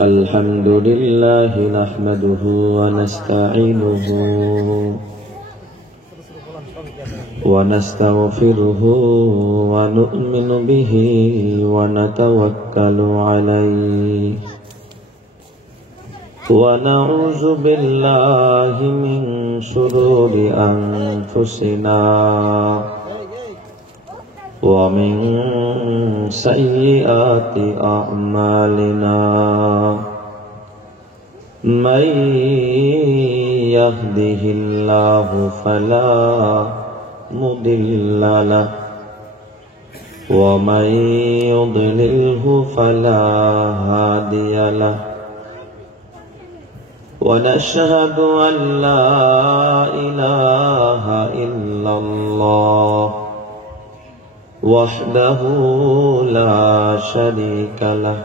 الحمد لله نحمده ونستعينه ونستغفره ونؤمن به ونتوكل عليه ونعوذ بالله من شرور أنفسنا ومن سيئات أعمالنا من يهده الله فلا مضل له ومن يضلله فلا هادي له ونشهد أن لا إله إلا الله وحده لا شريك له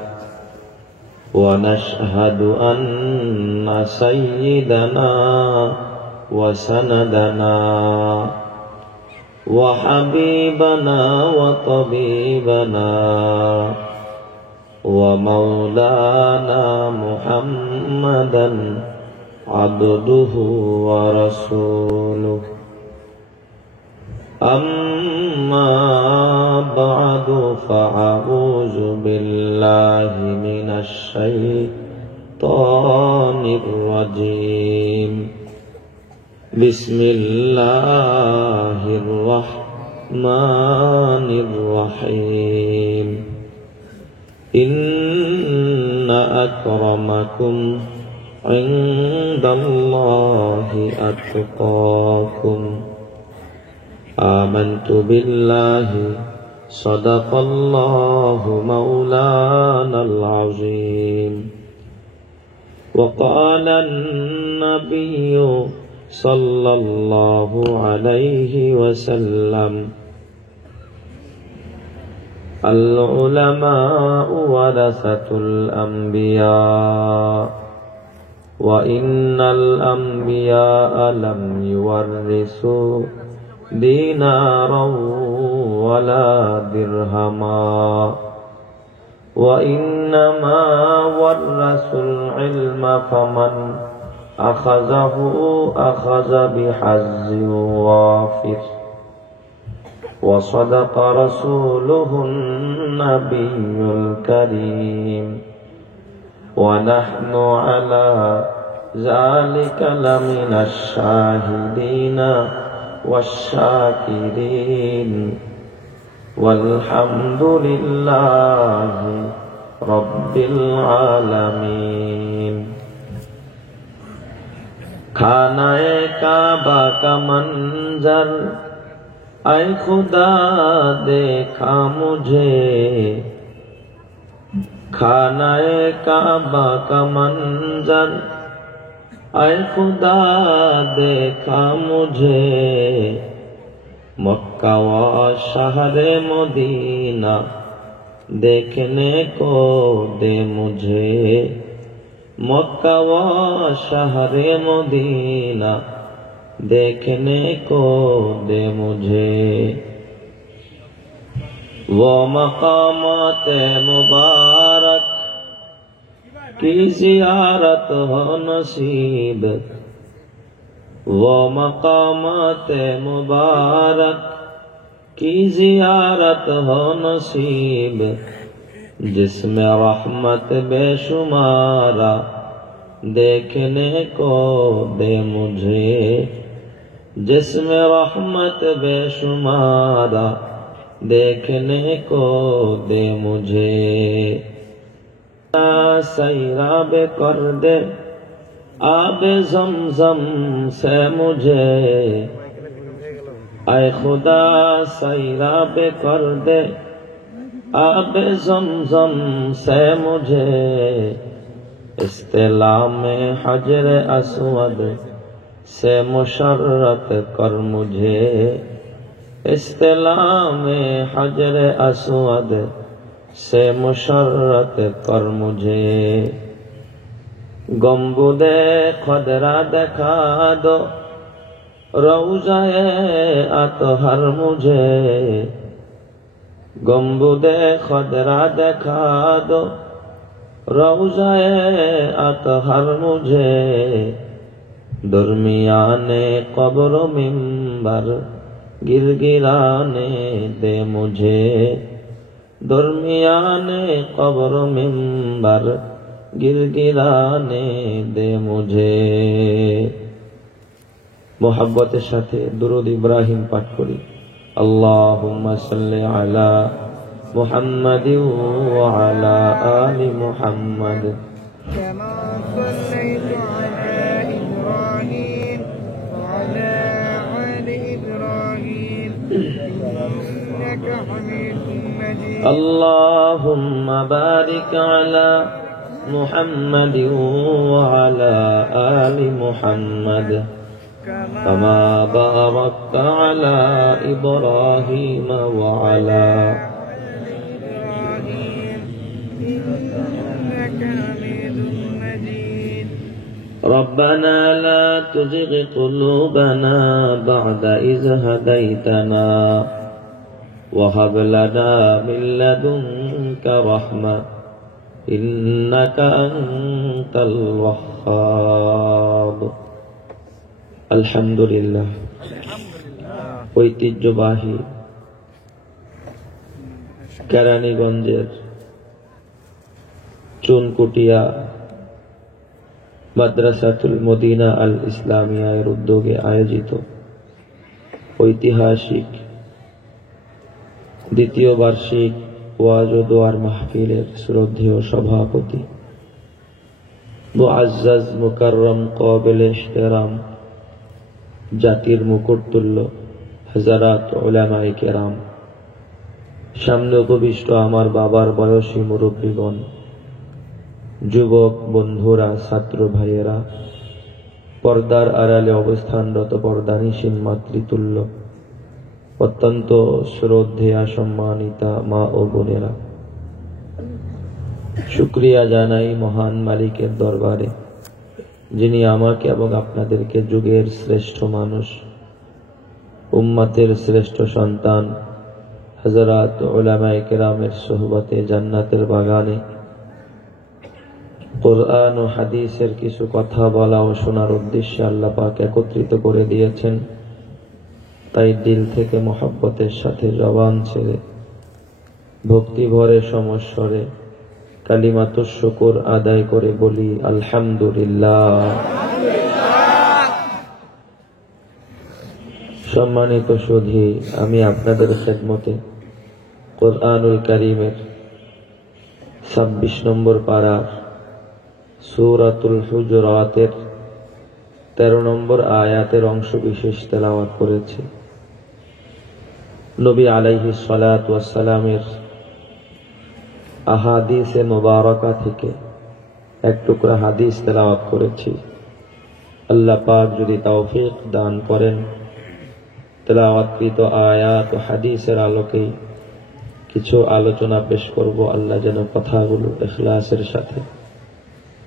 ونشهد أن سيدنا وسندنا وحبيبنا وطبيبنا ومولانا محمدا عبده ورسوله أما بعد فأعوذ بالله من الشيطان الرجيم بسم الله الرحمن الرحيم إن أكرمكم عند الله أتقاكم آمنت بالله صدق الله مولانا العظيم وقال النبي صلى الله عليه وسلم العلماء ورثة الأنبياء وإن الأنبياء لم يورثوا دينارا ولا درهما وإنما ورثوا العلم فمن أخذه أخذ بحظ وافر وصدق رسوله النبي الكريم ونحن على ذلك لمن الشاهدين والشاكرين والحمد لله رب العالمين खानाए काबा का मंजर ऐ खुदा देखा मुझे खानाए काबा का मंजर ऐ खुदा देखा मुझे मक्का व शहरे मदीना देखने को दे मुझे मक्का व शहरे मदीना देखने को दे मुझे वो मकामात मुबारक की ज़ियारत हो नसीब वो मकामात मुबारक की ज़ियारत हो नसीब जिसमें रहमत बेशुमारा देखने को दे मुझे जिसमें रहमत बेशुमारा देखने को दे मुझे सैराब कर दे आबे ज़मज़म से मुझे ऐ खुदा सैराब कर दे आबे ज़मज़म से मुझे इस्तिलाम हजर अस्वद से मुशर्रत कर मुझे इस्तिलाम हजर अस्वद से मुशर्रत कर मुझे गम्बुदे खदरा देखा दो रौज़ाए अतहर मुझे गम्बुदे खदरा देखा दो रौज़ाए अतहर मुझे दरमियाने कब्र मिंबर गिरगिराने दे मुझे दरमियाने कब्र मिंबर गिरगिराने दे मुझे। मोहब्बतेर साथे दुरूद इब्राहिम पाठ करी। अल्लाहुम्मा सल्लि अला मुहम्मदिन व अला आलि मुहम्मद कमा सल्लैतु अला इब्राहीम व अला आलि इब्राहीम इन्नका हमीदुम मजीद। अल्लाहुम्मा बारिक अला मुहम्मदिन व अला आलि मुहम्मद कमा बारकत अला इब्राहीम व अला रब्बना ला तुज़िग़ क़ुलूबना बअद इज़ हदैतना व हब लना मिन लदुनका रहमा इन्नका अंतल वह्हाब। अल्हम्दुलिल्लाह। ঐতিহ্যবাহী কেরানীগঞ্জের চুনকুটিয়া মাদ্রাসাতুল মদিনা আল ইসলামিয়া এর উদ্যোগে আয়োজিত ঐতিহাসিক দ্বিতীয় বার্ষিক ওয়াজ ও দোয়ার মাহফিলের শ্রদ্ধেয় সভাপতি মুআজ্জাজ মুকাররম কাবিল ইহতিরাম জাতির মুকুটতুল্য হযরত উলামায়ে কেরাম, সামনে উপবিষ্ট আমার বাবার বয়সী মুরব্বীগণ, যুবক বন্ধুরা, ছাত্র ভাইয়েরা, পর্দার আড়ালে অবস্থানরত পর্দানিশীন মাতৃতুল্য অত্যন্ত শ্রদ্ধেয়া সম্মানিতা মা ও বোনেরা, শুকরিয়া জানাই মহান মালিকের দরবারে, যিনি আমাকে এবং আপনাদেরকে যুগের শ্রেষ্ঠ মানুষ, উম্মতের শ্রেষ্ঠ সন্তান হযরত উলামায়ে কেরামের সোহবতে জান্নাতের বাগানে কোরআন ও হাদিসের কিছু কথা বলা ও শোনার উদ্দেশ্যে আল্লাহ পাক একত্রিত করে দিয়েছেন। তাই দিল থেকে মহব্বতের সাথে জবান ছেড়ে ভক্তি ভরে সমস্বরে কালিমাতুশ শুকর আদায় করে বলি আলহামদুলিল্লাহ। সম্মানিত সুধী, আমি আপনাদের খেদমতে কোরআনুল কারীমের 26 নম্বর পারা সূরাতুল হুজুরাতের 13 নম্বর আয়াতের অংশ বিশেষ তেলাওয়াত করেছি। নবী আলাইহিস সালাতু ওয়াস সালামের আহাদিসে মুবারাকা থেকে এক টুকরা হাদিস তেলাওয়াত করেছি। আল্লাহ পাক যদি তৌফিক দান করেন, তেলাওয়াতকৃত আয়াত ও হাদিসের আলোকে কিছু আলোচনা পেশ করব। আল্লাহ যেন কথাগুলো ইখলাসের সাথে,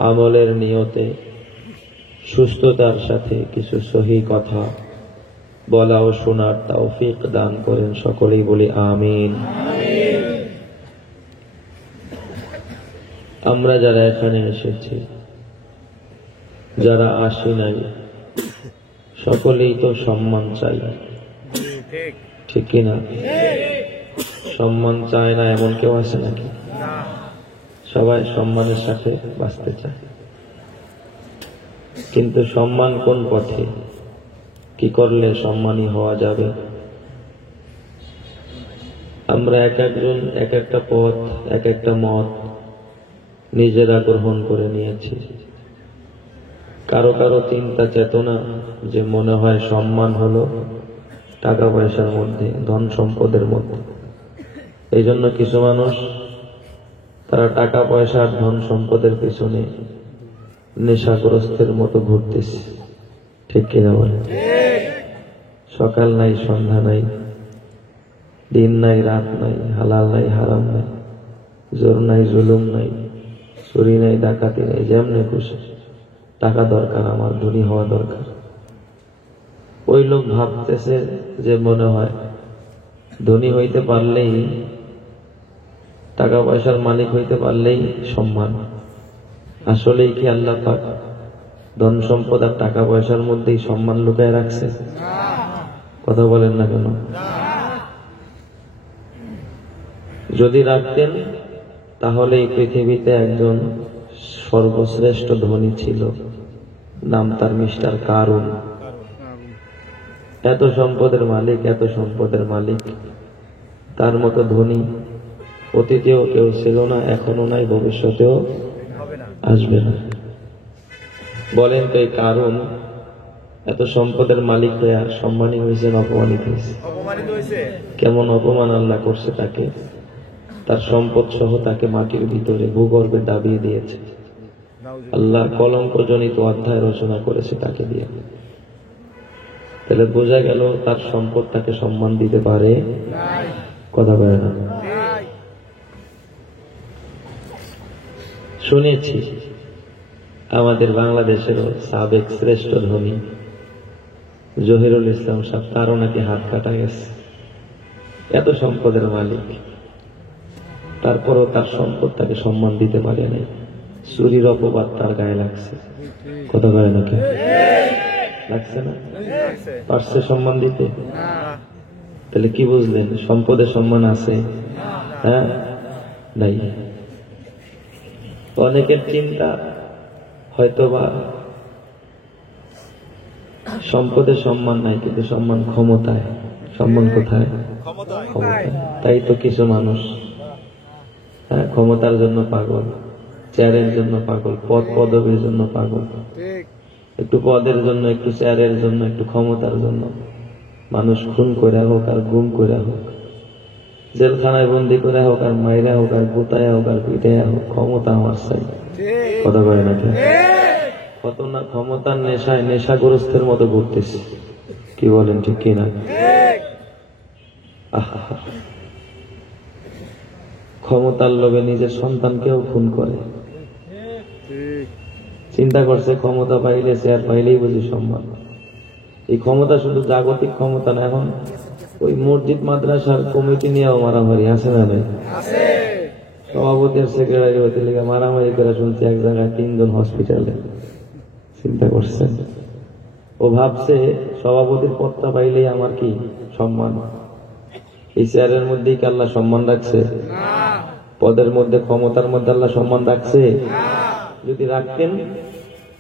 আমলের নিয়তে, সুস্থতার সাথে কিছু সহি কথা বলা ও শোনার তৌফিক দান করেন। সকলেই বলি আমিন। আমরা যারা এখানে এসেছি, যারা আসি নাই, সকলেই তো সম্মান চাই, ঠিক কিনা? সম্মান চায় না এমন কেউ আছে নাকি? সবাই সম্মানের সাথে বাঁচতে চায়, কিন্তু সম্মান কোন পথে, কি করলে সম্মানী হওয়া যাবে? আমরা এক একজন এক একটা পথ, এক একটা মত নিজেরা গ্রহণ করে নিয়েছি। কারো কারো চিন্তা চেতনা যে মনে হয় সম্মান হলো টাকা পয়সার মধ্যে, ধন সম্পদের মধ্যে। এই জন্য কিছু মানুষ তারা টাকা পয়সার ধন সম্পদের পেছনে নেশাগ্রস্তের মতো ঘুরতেছে, ঠিক কিনা বলে? সকাল নাই, সন্ধ্যা নাই, দিন নাই, রাত নাই, হালাল নাই, হারাম নাই, জোর নাই, জুলুম নাই, চুরি নাই, ডাকাতি নাই, যেমনে খুশি টাকা দরকার, আমার ধনী হওয়া দরকার। ওই লোক ভাবতেছে যে মনে হয় ধনী হইতে পারলেই, টাকা পয়সার মালিক হইতে পারলেই সম্মান, আসলেই কি আল্লাহ পাক ধন সম্পদ আর টাকা পয়সার মধ্যেই সম্মান লুকায় রাখছে? কথা বলেন না কেন? যদি রাখতেন তাহলে এই পৃথিবীতে একজন সর্বশ্রেষ্ঠ ধনী ছিল, নাম তার মিস্টার কারুন। এত সম্পদের মালিক, এত সম্পদের মালিক, তার মতো ধনী অতীতেও কেউ ছিল না, এখনো নাই, ভবিষ্যতেও আসবে না। বলেন তো এই কারুন এত সম্পদের মালিক হয়ে সম্মানী হয়েছে না অপমানিত হয়েছে? কেমন অপমান আল্লাহ করছে তাকে, তার সম্পদ সহ তাকে মাটির ভিতরে ভূগর্ভে দাবিয়ে দিয়েছে। আল্লাহ কলঙ্কজনিত অধ্যায় রচনা করেছে তাকে দিয়ে। তাহলে বোঝা গেল তার সম্পদ তাকে সম্মান দিতে পারে? কথা বলে না। শুনেছি আমাদের বাংলাদেশের সাবেক শ্রেষ্ঠ ধনী জহিরুল ইসলাম সাহেব, তারও নাকি হাত কাটা গেছে। এত সম্পদের মালিক, তারপরও তার সম্পদ তাকে সম্মান দিতে পারে নাই। চুরির অপবাদ তার গায়ে লাগছে। কথা বলে নাকি? লাগছে না? পারছে সম্মান দিতে? তাহলে কি বুঝলেন? সম্পদের সম্মান আছে? হ্যাঁ, নাই। অনেকের চিন্তা হয়তোবা সম্পদের সম্মান নাই, কিন্তু সম্মান ক্ষমতায়। সম্মান কোথায়? ক্ষমতায়। তাই তো কিছু মানুষ ক্ষমতার জন্য পাগল, চেয়ারের জন্য পাগল, পদ পদবীর জন্য পাগল, একটু পদের জন্য, একটু চেয়ারের জন্য, একটু ক্ষমতার জন্য মানুষ খুন করে হোক আর গুম করে হোক, জেলখানায় বন্দি করে হোক আর মাইরা হোক আর গুতায় হোক আর পিটাইয়া হোক, ক্ষমতা আমার চাই। কথা বলে না? কত না ক্ষমতার নেশায় নেশাগ্রস্তের মতো ঘুরতেছি। কি বলেন, ঠিক কিনা? ক্ষমতার লোভে নিজের সন্তানকেও খুন করে। চিন্তা করছে ক্ষমতা পাইলে, চেয়ার পাইলেই বুঝি সম্মান। এই ক্ষমতা শুধু জাগতিক ক্ষমতা না, এখন ওই মসজিদ মাদ্রাসার কমিটি নিয়েও মারামারি আছে না? নেই? সভাপতি আর সেক্রেটারি হতে লেগে মারামারি করে শুনছি এক জায়গায় 3 জন হসপিটালে। চিন্তা করছেন? ও ভাবছে সভাপতির পদটা পাইলেই আমার কি সম্মান। এই চেয়ারের মধ্যেই কি আল্লাহ সম্মান রাখছে? পদের মধ্যে, ক্ষমতার মধ্যে আল্লাহ সম্মান রাখছে? যদি রাখতেন,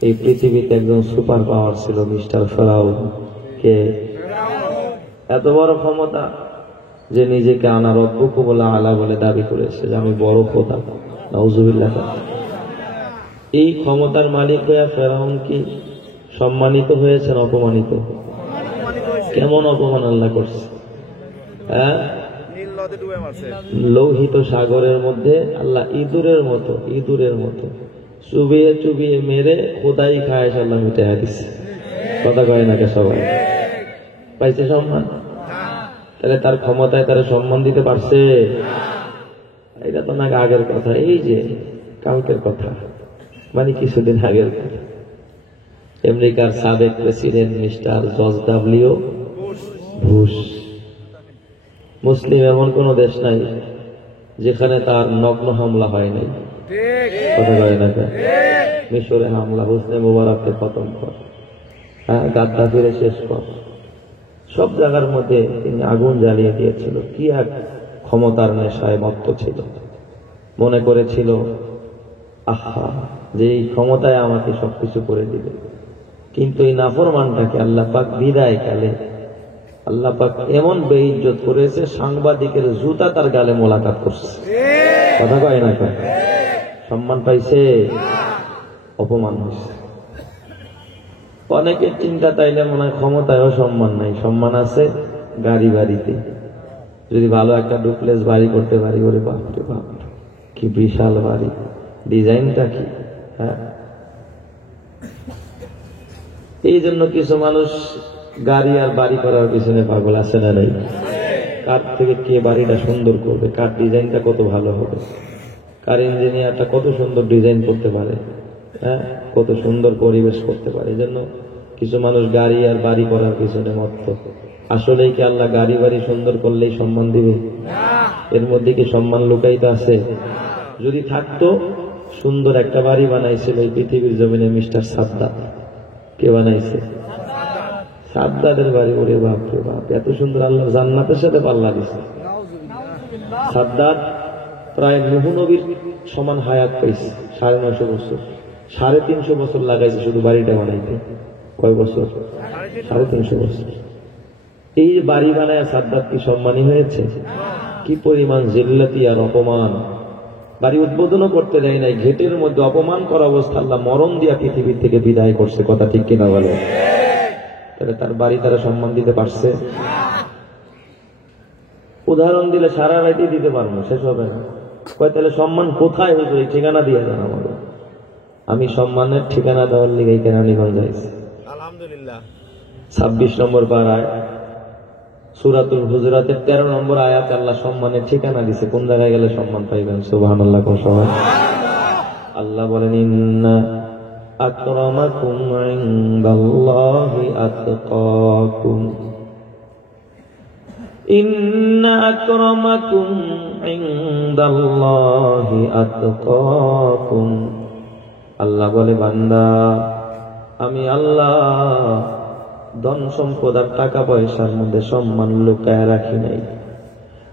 এই পৃথিবীতে একজন সুপার পাওয়ার ছিল, মিস্টার ফেরাউন। কে? এত বড় ক্ষমতা যে নিজেকে আনা রব্বুকু বলে আলা বলে দাবি করেছে যে আমি বড় খোদা। নাউজুবিল্লাহ। এই ক্ষমতার মালিক হয়ে ফেরাউন কি সম্মানিত হয়েছে না অপমানিত? কেমন অপমান আল্লাহ করছে! হ্যাঁ, লোহিত সাগরের মধ্যে আল্লাহ ইঁদুরের মতো চুবিয়ে চুবিয়ে মেরে খোদাই খায় আল্লাহ মিটাইয়া দিচ্ছে। কথা কয় নাকি সবাই? পাইছে সম্মান? তাহলে তার ক্ষমতায় তারা সম্মান দিতে পারছে? এটা তো না আগের কথা, এই যে কালকের কথা, মানে কিছুদিন আগের কথা। আমেরিকার সাবেক president mister George W Bush. মুসলিম এমন কোন দেশ নাই যেখানে তার নগ্ন হামলা হয় নাই। কথা বলে না? মিশরে হামলা, হোসনে মুবারককে খতম কর, গাদ্দাফিরে শেষ কর, সব জায়গার মধ্যে তিনি আগুন জ্বালিয়ে দিয়েছিল। কি এক ক্ষমতার নেশায় মত্ত ছিল। মনে করেছিল আহা, যে এই ক্ষমতায় আমাকে সবকিছু করে দিবে। কিন্তু এই নাফরমানটাকে আল্লাহ পাক বিদায় কালে আল্লাহ পাক এমন বেইজ্জত করেছে, সাংবাদিকের জুতা তার গালে মোলাকাত করছে। কথা কয় না? সম্মান পাইছে? অপমান হয়েছে। অনেকের চিন্তা তাইলে মনে হয় ক্ষমতায়ও সম্মান নাই, সম্মান আছে গাড়ি বাড়িতে। যদি ভালো একটা ডুপ্লেক্স বাড়ি করতে পারি, ওরে বাপরে বাপ কি বিশাল বাড়ি, ডিজাইনটা কি! হ্যাঁ, এই জন্য কিছু মানুষ গাড়ি আর বাড়ি করার পিছনে পাগল আছে না? নাই? কার থেকে কে বাড়িটা সুন্দর করবে, কার ডিজাইনটা কত ভালো হবে, কার ইঞ্জিনিয়ারটা কত সুন্দর ডিজাইন করতে পারে, হ্যাঁ, কত সুন্দর পরিবেশ করতে পারে। এই জন্য কিছু মানুষ গাড়ি আর বাড়ি করার পিছনে মত্ত। আসলেই কি আল্লাহ গাড়ি বাড়ি সুন্দর করলেই সম্মান দিবে? এর মধ্যে কি সম্মান লুকায়িত আছে? যদি থাকতো সুন্দর একটা বাড়ি বানাইছিল এই পৃথিবীর জমিনে মিস্টার সাদ্দাত। কে বানাইছে? সাদ্দাতের বাড়ি। ওরে বাপ রে বাপ, এত সুন্দর! আল্লাহ জান্নাতের সাথে পাল্লা দিছে। সাদ্দাত প্রায় নূহ নবীর সমান হায়াত পাইছে, 950 বছর। 350 বছর লাগাইছে শুধু বাড়িটা বানাইতে। কয় বছর? 350 বছর। এই বাড়ি বানায় সাদ্দাত কি সম্মানী হয়েছে? কি পরিমাণ জিল্লাতি আর অপমান! বাড়ি উদ্বোধনও করতে দেয় নাই, ঘেটের মধ্যে অপমান করা অবস্থা আল্লাহ মরণ দিয়া পৃথিবীর থেকে বিদায় করছে। কথা ঠিক কিনা বলে? তাহলে তার বাড়ি তারা সম্মান দিতে পারছে? উদাহরণ দিলে সারা রাতই দিতে পারবো, শেষ হবে না। কয় তাহলে সম্মান কোথায় হতো? এই ঠিকানা দিয়ে দেন আমাকে। আমি সম্মানের ঠিকানা দেওয়ার লিগে কেরানীগঞ্জ যাইছি। আলহামদুলিল্লাহ। 26 নম্বর পারায় সূরাতুল হুজুরাতের 13 নম্বর আয়াতে আল্লাহ সম্মানের ঠিকানা দিছে। কোন জায়গায় গেলে সম্মান পাইবেন? সুবহানাল্লাহ। কোন সময়? আল্লাহ বলেন, ইন্না আকরামাকুম ইনদাল্লাহি আতকাকুম। ইন্না আকরামাকুম ইনদাল্লাহি আতকাকুম। আল্লাহ বলে, বান্দা, আমি আল্লাহ ধন সম্পদ আর টাকা পয়সার মধ্যে সম্মান লুকায় রাখি নাই।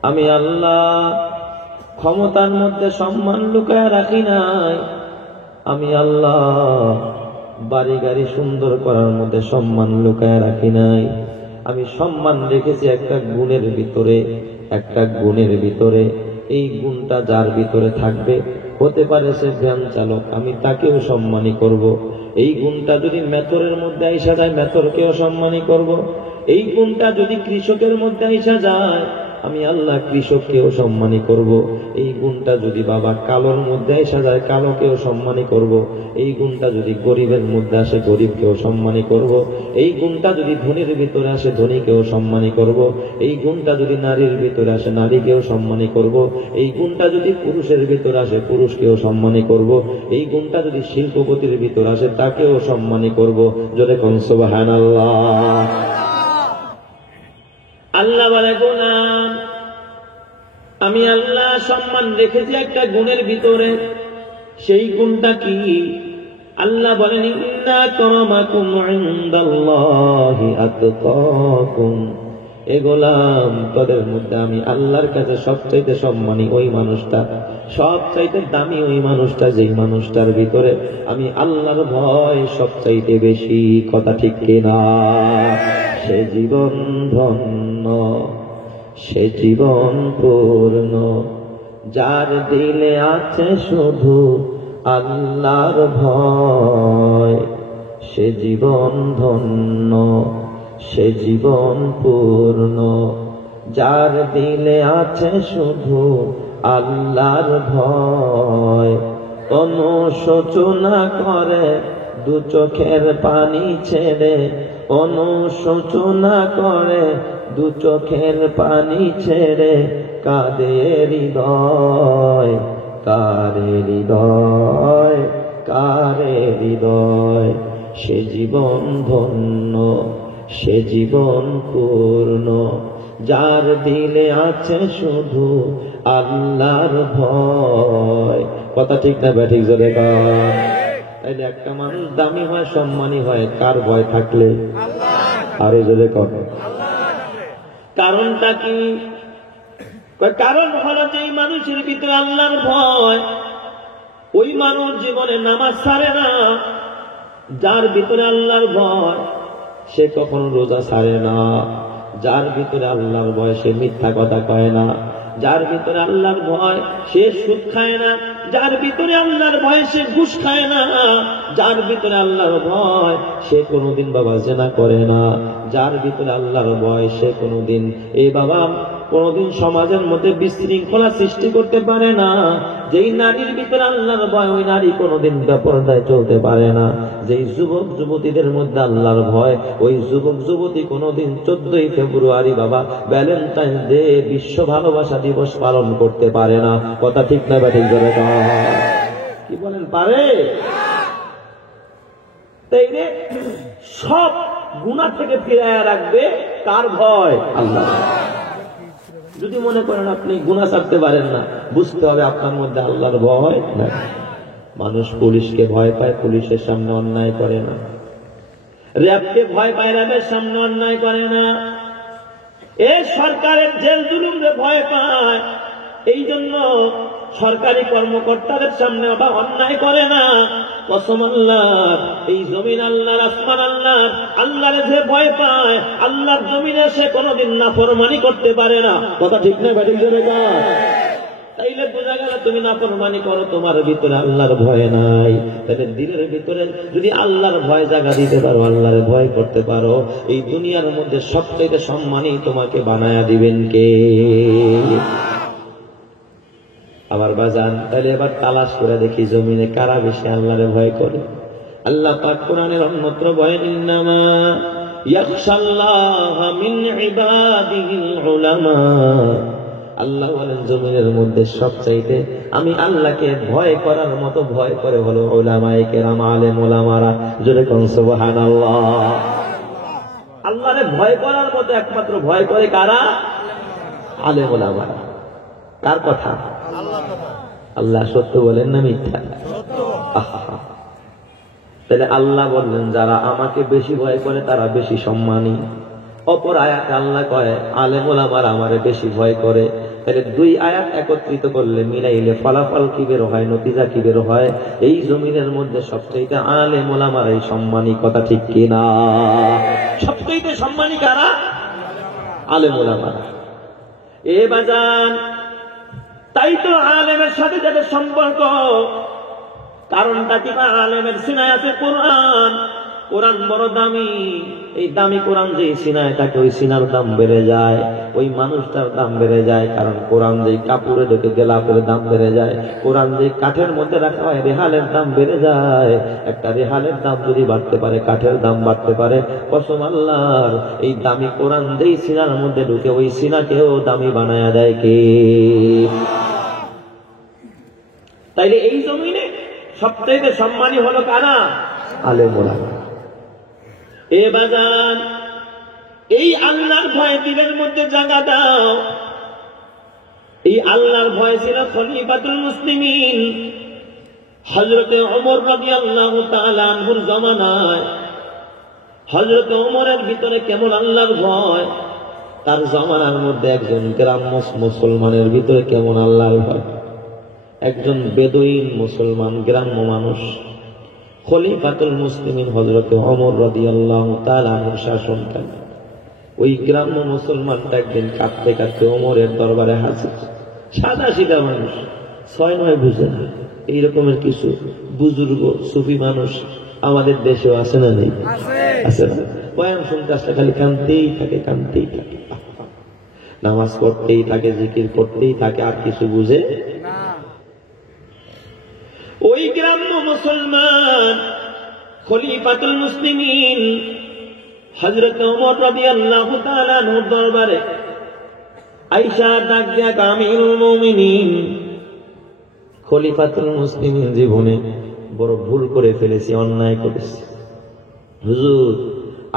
আমি আল্লাহ ক্ষমতার মধ্যে সম্মান লুকায় রাখি নাই। আমি আল্লাহ বাড়ি গাড়ি সুন্দর করার মধ্যে সম্মান লুকায় রাখি নাই। আমি সম্মান রেখেছি একটা গুণের ভিতরে, একটা গুণের ভিতরে। এই গুণটা যার ভিতরে থাকবে, হতে পারে সে ভ্যান চালক, আমি তাকেও সম্মানী করব। এই গুণটা যদি মেথরের মধ্যে আইসা যায়, মেথরকেও সম্মানী করব। এই গুণটা যদি কৃষকের মধ্যে আইসা যায়, আমি আল্লাহ কৃষককেও সম্মানী করব। এই গুণটা যদি বাবা কালোর মধ্যে আইসা যায়, কালোকেও সম্মানী করব। এই গুণটা যদি গরিবের মধ্যে আসে, গরিবকেও সম্মানী করব। এই গুণটা যদি ধনীর ভিতরে আসে, ধনীকেও সম্মানী করব। এই গুণটা যদি নারীর ভিতরে আসে, নারীকেও সম্মানী করব। এই গুণটা যদি পুরুষের ভিতরে আসে, পুরুষকেও সম্মানী করব। এই গুণটা যদি শিল্পপতির ভিতরে আসে, তাকেও সম্মানী করব। জোরে কোন সুবহানাল্লাহ। আল্লাহ বলে, গোলাম, আমি আল্লাহ সম্মান রেখেছি একটা গুণের ভিতরে। সেই গুণটা কি? আল্লাহ বলেন, ইন্না আকরামাকুম ইনদাল্লাহি আতকাকুম। এ গোলাম, তোদের মধ্যে আমি আল্লাহর কাছে সবচাইতে সম্মানী ওই মানুষটা, সবচাইতে দামি ওই মানুষটা, যেই মানুষটার ভিতরে আমি আল্লাহর ভয় সবচাইতে বেশি। কথা ঠিক কিনা? সে জীবন ধন্য, সে জীবন পূর্ণ, যার দিলে আছে শুধু আল্লাহর ভয়। সে জীবন ধন্য, সে জীবন পূর্ণ, যার দিলে আছে শুধু আল্লাহর ভয়। অনুশোচনা করে দু চোখের পানি ছেড়ে, অনুশোচনা করে দু চোখের পানি ছেড়ে, কাঁদে হৃদয়, কারে হৃদয়, কারে হৃদয়। সে জীবন ধন্য, সে জীবন পূর্ণ, যার দিলে আছে শুধু আল্লাহর ভয়। কথা ঠিক না ব্যাঠিক? জোরে কর। তাইলে একটা মানুষ দামি হয়, সম্মানী হয় কার ভয় থাকলে? আরো জোরে কর। কারণটা কি? কারণ হলো যে এই মানুষের ভিতরে আল্লাহর ভয়, ওই মানুষ জীবনে নামাজ ছাড়ে না। যার ভিতরে আল্লাহর ভয়, সে কখনো রোজা ছাড়ে না। যার ভিতরে আল্লাহর ভয়, সে মিথ্যা কথা কয় না। যার ভিতরে আল্লাহর ভয়, সে সুদ খায় না। যার ভিতরে আল্লাহর ভয়, সে ঘুষ খায় না। যার ভিতরে আল্লাহর ভয়, সে কোনোদিন বাবা জেনা করে না। যার ভিতরে আল্লাহর ভয়, সে কোনোদিন বাবা কোনোদিন সমাজের মধ্যে বিশৃঙ্খলা সৃষ্টি করতে পারে না। যেই নারীর ভিতরে আল্লাহর ভয়, ওই নারী কোনোদিন বেপরদায় চলতে পারে না। যেই যুবক যুবতীদের মধ্যে আল্লাহর ভয়, ওই যুবক যুবতী কোনোদিন 14 ফেব্রুয়ারি বাবা ভ্যালেন্টাইন ডে, বিশ্ব ভালোবাসা দিবস পালন করতে পারে না। কথা ঠিক না ব্যাঠিক? জোরে কি বলেন? পারে? তাই রে, সব গুনাহ থেকে ফিরাইয়া রাখবে কার ভয়? আল্লাহ। যদি মনে করেন আপনি গুনাহ ছাড়তে পারেন না, বুঝতে হবে আপনার মধ্যে আল্লাহর ভয় নাই। মানুষ পুলিশকে ভয় পায়, পুলিশের সামনে অন্যায় করে না। র্যাবকে ভয় পায়, র্যাবের সামনে অন্যায় করে না। এ সরকারের জেল জুলুমকে ভয় পায়, এই জন্য সরকারি কর্মকর্তাদের সামনে আবার অন্যায় করে না। কসম আল্লাহর, এই জমিন আল্লাহর, আসমান আল্লাহর, আল্লাহরে যে ভয় পায়, আল্লাহর জমিনে সে কোনোদিন নাফরমানি করতে পারে না। কথা ঠিক না ব্যাটিং দেবে? তাইলে বোঝা গেল তুমি নাফরমানি করো, তোমার ভিতরে আল্লাহর ভয় নাই। তাহলে দিলের ভিতরে যদি আল্লাহর ভয় জায়গা দিতে পারো, আল্লাহর ভয় করতে পারো, এই দুনিয়ার মধ্যে সবচেয়ে সম্মানী তোমাকে বানায়া দিবেন কে? আমার বাজান, তাহলে এবার তালাশ করে দেখি জমিনে কারা বেশি আল্লাহরে ভয় করে। আল্লাহ পাক কোরআনের অন্যত্র বলেন, ইন্নামা ইয়াখশাল্লাহা মিন ইবাদিহিল উলামা। আল্লাহ বলেন জমিনের মধ্যে সবচাইতে আমি আল্লাহকে ভয় করার মতো ভয় করে হলো উলামায়ে কেরাম, আলেম ওলামারা। জোরে কোন সুবহানাল্লাহ। আল্লাহরে ভয় করার মতো একমাত্র ভয় করে কারা? আলেম ওলামারা। কার কথা? আল্লাহ সত্য বলেন না মিথ্যা? তাহলে আল্লাহ বললেন যারা আমাকে বেশি ভয় করে তারা বেশি সম্মানী। অপর আয়াতে আল্লাহ কয় আলেম ওলামারা আমারে বেশি ভয় করে। তাহলে দুই আয়াত একত্রিত করলে, মিলাইলে ফলাফল কি বের হয়, নতিজা কি বের হয়? এই জমিনের মধ্যে সবচেয়ে আলেম ওলামারাই সম্মানী। কথা ঠিক কিনা? সবচেয়ে সম্মানী কারা? আলেম ওলামারা। এ বাজান, তাই তো আলেমের সাথে যাদের সম্পর্ক, কারণটা কি? আলেমের সিনায় আছে কোরআন। কোরআন বড় দামি। এই দামি কোরআন যে সিনায় থাকে, ওই সিনার দাম বেড়ে যায়, ওই মানুষটার দাম বেড়ে যায়। কারণ কোরআন যেই কাপড়ে ঢুকে গেলাপের দাম বেড়ে যায়, কোরআন যেই কাঠের মধ্যে রাখা হয় রেহালের দাম বেড়ে যায়। একটা রেহালের দাম যদি বাড়তে পারে, কাঠের দাম বাড়তে পারে। কসম আল্লাহর, এই দামি কোরআন যেই সিনার মধ্যে ঢুকে, ওই সিনাকেও দামি বানায়া দেয় কে? তাইলে এই জমিনে সবচেয়ে সম্মানী হলো কারা? আলেম ওলামা। এ বাজান, এই আল্লাহর ভয় দিলের মধ্যে জায়গা দাও। এই আল্লাহর ভয় ছিল খলিফাতুল মুসলিমিন হযরতে ওমর রাদিয়াল্লাহু তাআলা আনহুর জামানায়। হযরতে ওমরের ভিতরে কেমন আল্লাহর ভয়, তার জামানার মধ্যে একজন গ্রাম্য মুসলমানের ভিতরে কেমন আল্লাহর ভয়। একজন বেদুইন মুসলমান, গ্রাম্য মানুষ, খলিফাতুল মুসলিমিন হযরতে ওমর রাদিয়াল্লাহু তাআলা আনহুর শাসনকাল। ওই গ্রাম্য মুসলমানটা একদিন কাঁদতে কাঁদতে ওমরের দরবারে হাজির। সাদা সিধা মানুষ, 6-9 বুঝে না। এই রকমের কিছু বুজুর্গ সুফি মানুষ আমাদের দেশেও আছে না? নেই? আছে না? বয়ান শুনতে আসলে খালি কাঁদতেই থাকে, কাঁদতেই থাকে, নামাজ পড়তেই থাকে, জিকির করতেই থাকে, আর কিছু বুঝে না। ওই গ্রাম্য মুসলমান খলিফাতুল মুসলিমিন হযরত ওমর রাদিয়াল্লাহু তাআলা আনহুর দরবারে আয়েশা ডাক দিয়া, আমিরুল মুমিনিন, খলিফাতুল মুসলিমিন জীবনে বড় ভুল করে ফেলেছি, অন্যায় করেছি। হুজুর,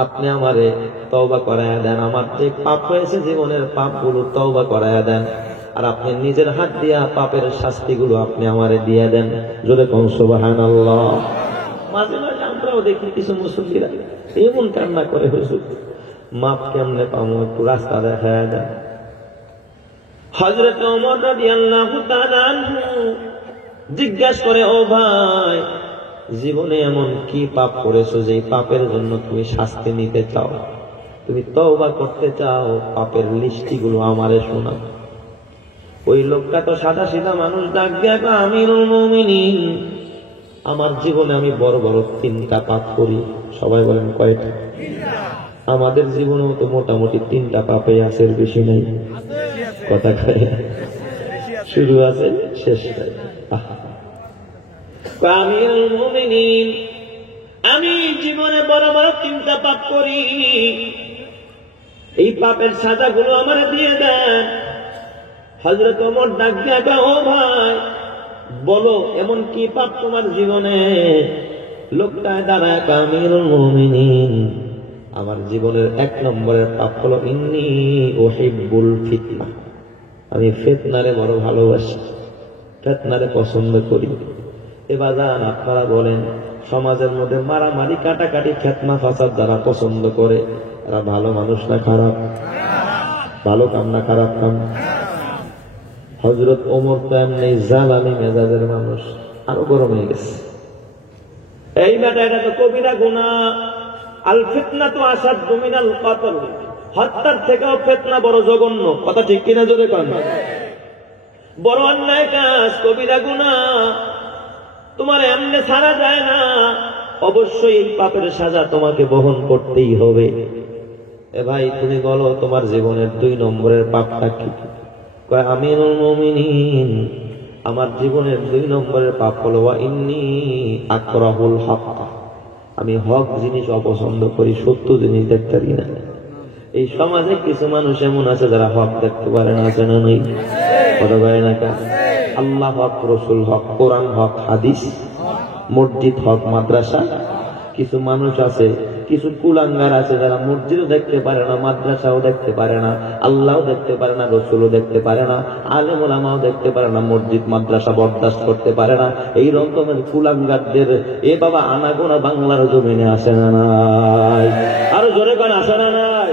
আপনি আমারে তওবা করায়া দেন। আমার যে পাপ হয়েছে জীবনের পাপগুলো তওবা করায়া দেন, আর আপনি নিজের হাত দিয়া পাপের শাস্তিগুলো আপনি আমারে দিয়ে দেন। জোরে কোন সুবহানাল্লাহ। মাঝে মাঝে আমরাও দেখি কিছু মুসল্লিরা এমন কান্না করে, হুজুর মাপ কেমনে পাবো, একটু রাস্তা দেখায়া দেন। হযরত ওমর রাদিয়াল্লাহু তাআলা আনহু জিজ্ঞাসা করে, ও ভাই, জীবনে এমন কি পাপ করেছো যে পাপের জন্য তুমি শাস্তি নিতে চাও, তুমি তওবা করতে চাও? পাপের লিস্টিগুলো আমারে শোনাও। ওই লোকটা তো সাদা সিধা মানুষ, ডাক দিয়া, আমিরুল মুমিনিন, আমার জীবনে আমি বড় বড় 3টা পাপ করি। সবাই বলেন কয়টা? আমাদের জীবনেও তো মোটামুটি 3টা পাপে আছে, এর বেশি নেই। কথা কয়, শুরু আছে শেষ নাই। আমিরুল মুমিনিন, আমি জীবনে বড় বড় 3টা পাপ করি, এই পাপের সাজাগুলো আমারে দিয়ে দেন। হযরত ওমর ডাক দিয়া, ও ভাই, বলো এমন কি পাপ তোমার জীবনে? লোকটা দাঁড়ায়, আমিরুল মুমিনিন, আমার জীবনের 1 নম্বরের পাপ হলো ইন্নী উহিব্বুল ফিতনা, আমি ফিতনারে বড় ভালোবাসি, ফিতনারে পছন্দ করি। এবাদান আপনারা বলেন, সমাজের মধ্যে মারামারি কাটাকাটি খেতনা ফাসাদ যারা পছন্দ করে এরা ভালো মানুষ না খারাপ? ভালো কাম না খারাপ কাম? হযরত ওমর তো এমনি জালালি মেজাজের মানুষ, আরো গরম হয়ে গেছে। এই বেটা, এটা তো কবিরা গুনাহ। আল ফিতনাতু আসাদ্দু মিনাল কতল, হত্যার থেকেও ফিতনা বড় জঘন্য। কথা ঠিক কিনা জোরে কোন? বড় অন্যায় কাজ, কবিরা গুনাহ। তোমার এমনি ছাড়া যায় না, অবশ্যই এই পাপের সাজা তোমাকে বহন করতেই হবে। এ ভাই, তুমি বলো তোমার জীবনের 2 নম্বরের পাপটা কি? কয় আমিরুল মুমিনিন, আমার জীবনের 2 নম্বরের পাপ হলো ওয়া ইন্নী আকরাহুল হক, আমি হক জিনিস অপছন্দ করি, সত্য জিনিস দেখতে পারি না। এই সমাজে কিছু মানুষ এমন আছে যারা হক দেখতে পারে না, আছে না নেই? কথা বলে না কেন? আল্লাহ হক, রসুল হক, কোরআন হক, হাদিস, মসজিদ হক, মাদ্রাসা। কিছু মানুষ আছে, কিছু কুলাঙ্গার আছে যারা মসজিদও দেখতে পারে না, মাদ্রাসাও দেখতে পারে না, আল্লাহও দেখতে পারে না, রসুলও দেখতে পারে না, আলেম ওলামাও দেখতে পারে না, মসজিদ মাদ্রাসা বরদাস্ত করতে পারে না। এই রকমের কুলাঙ্গারদের এ বাবা আনাগোনা বাংলার জমিনে আসে না নাই? আরো জোরে কোন আসে না নাই?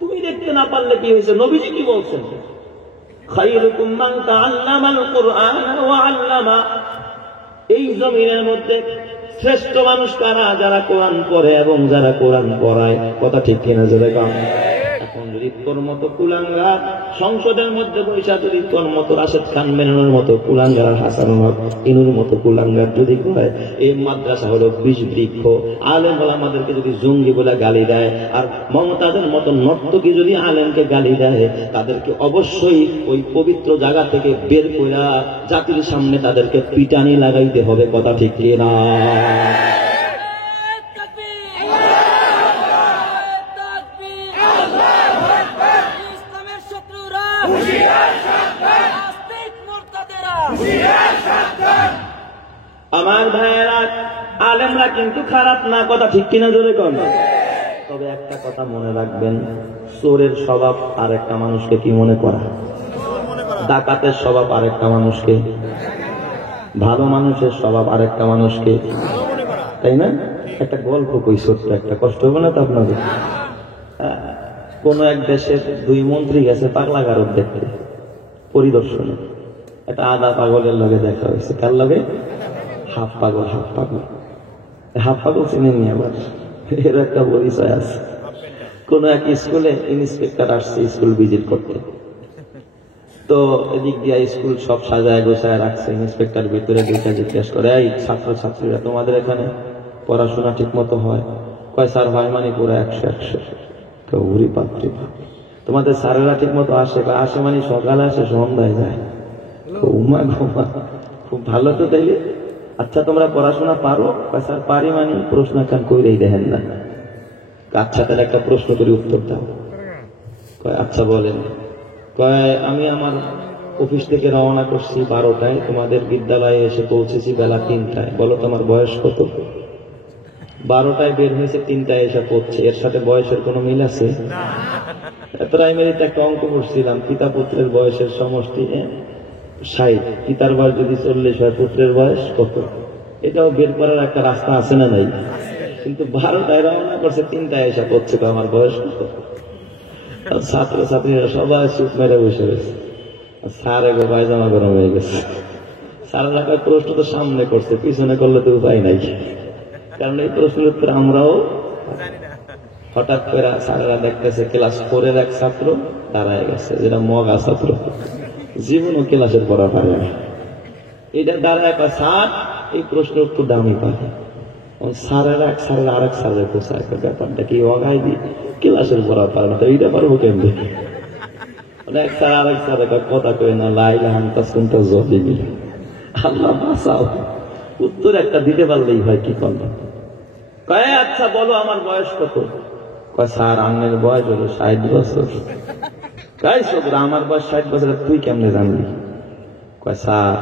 তুমি দেখতে না পারলে কি হয়েছে? নবীজি কি বলছেন? খায়রুকুম মান তাআল্লামাল কুরআন ওয়া আল্লামা, এই জমিনের মধ্যে শ্রেষ্ঠ মানুষ কারা? যারা কোরআন পড়ে এবং যারা কোরআন পড়ায়। কথা ঠিক কিনা জোরে কাম? এখন যদি তোর মতো কুলাঙ্গার সংসদের মধ্যে বৈশা, যদি তোর মতো রাশেদ খান মেননের মতো কুলাঙ্গার, হাসান হক ইনুর মতো কুলাঙ্গার যদি কয় এই মাদ্রাসা হলো বিষ বৃক্ষ, আলেম ওলামাদেরকে যদি জঙ্গি বলে গালি দেয়, আর মমতাজের মতো নর্তকী যদি আলেমকে গালি দেয়, তাদেরকে অবশ্যই ওই পবিত্র জায়গা থেকে বের করে জাতির সামনে তাদেরকে পিটানি লাগাইতে হবে। কথা ঠিক কিনা? আমার ভাইয়েরা, আলেমরা কিন্তু খারাপ না। কথা ঠিক কিনা জোরে কোন? তবে একটা কথা মনে রাখবেন, চোরের স্বভাব আর একটা মানুষকে কি মনে করা, ডাকাতের স্বভাব আর একটা মানুষকে, ভালো মানুষের স্বভাব আর একটা মানুষকে, তাই না? একটা গল্প কই, ছোট্ট একটা, কষ্ট হবে না তো আপনাদের? কোন এক দেশের 2 মন্ত্রী গেছে পাগলা গারদ দেখতে, পরিদর্শনে। একটা আধা পাগলের লগে দেখা হয়েছে। কার লগে? হাফ পাগল। হাফ পাগল, হাফ পাগল চিনেন নি? আবার এর একটা পরিচয় আছে। কোন এক স্কুলে ইন্সপেক্টর আসছে স্কুল ভিজিট করতে। তো এদিক দিয়ে স্কুল সব সাজায় গোছায় রাখছে। ইন্সপেক্টর ভিতরে দুইটা জিজ্ঞেস করে, এই ছাত্র ছাত্রীরা তোমাদের এখানে পড়াশোনা ঠিক মতো হয়? কয় স্যার হয় মানে পুরো 100-100। উরি পাত্রী, তোমাদের স্যারেরা ঠিক মতো আসে? আসে মানে সকালে আসে, সন্ধ্যায় যায়। ঘুমা ঘুমা, খুব ভালো তো তাইলে। আচ্ছা তোমরা পড়াশোনা পারো? কয় স্যার পারি মানে। প্রশ্ন কান কইরেই দেখেন না। আচ্ছা তাহলে একটা প্রশ্ন করে উত্তর দাও। কয় আচ্ছা বলেন। কয় আমি আমার অফিস থেকে রওনা করছি 12টায়, তোমাদের বিদ্যালয়ে এসে পৌঁছেছি বেলা 3টায়। বলো তোমার বয়স কত? 12টায় বের হয়েছে, 3টায় এসে পড়ছে। এর সাথে বয়সের কোনো মিল আছে? প্রাইমারিতে একটা অঙ্ক পড়ছিলাম, পিতা পুত্রের বয়সের সমষ্টি 60, পিতার বয়স যদি 40 হয়, পুত্রের বয়স কত? এটাও বের করার একটা রাস্তা আছে না নাই? কিন্তু 12টায় রওনা করছে, 3টায় এসে পড়ছে, তো আমার বয়স কত? ছাত্র ছাত্রীরা সবাই চুপ মেরে বসে গেছে। স্যার এগো পায়জামা গরম হয়ে গেছে। স্যারেরা প্রশ্ন তো সামনে করছে, পিছনে করলে তো উপায় নাই, কারণ এই প্রশ্নের উত্তর আমরাও। হঠাৎ করে স্যারেরা দেখতেছে ক্লাস 4-এর এক ছাত্র দাঁড়ায় গেছে, যেটা মগা ছাত্র, জীবনও ক্লাসের পড়া পারে না। এটা দাঁড়ায় কয়, স্যার এই প্রশ্নের উত্তর দামি পাবে। স্যারেরা এক স্যারেরা আরেক স্যারের পোষায়, ব্যাপারটা কি অগাই দি, ক্লাসের পড়া পারে না, তো এইটা পারবো কেমনি? এক স্যার আরেক স্যারের কথা কই না, লাইলা হান্তা শুনতে জল দিবি, আল্লাহ বাঁচাও। উত্তর একটা দিতে পারলেই হয়, কি করবে? কয় আচ্ছা বলো আমার বয়স কত? কয় স্যার আন্নের বয়স হলো 60 বছর। কয় ছোকরা আমার বয়স 60 বছর, তুই কেমনে জানবি? কয় স্যার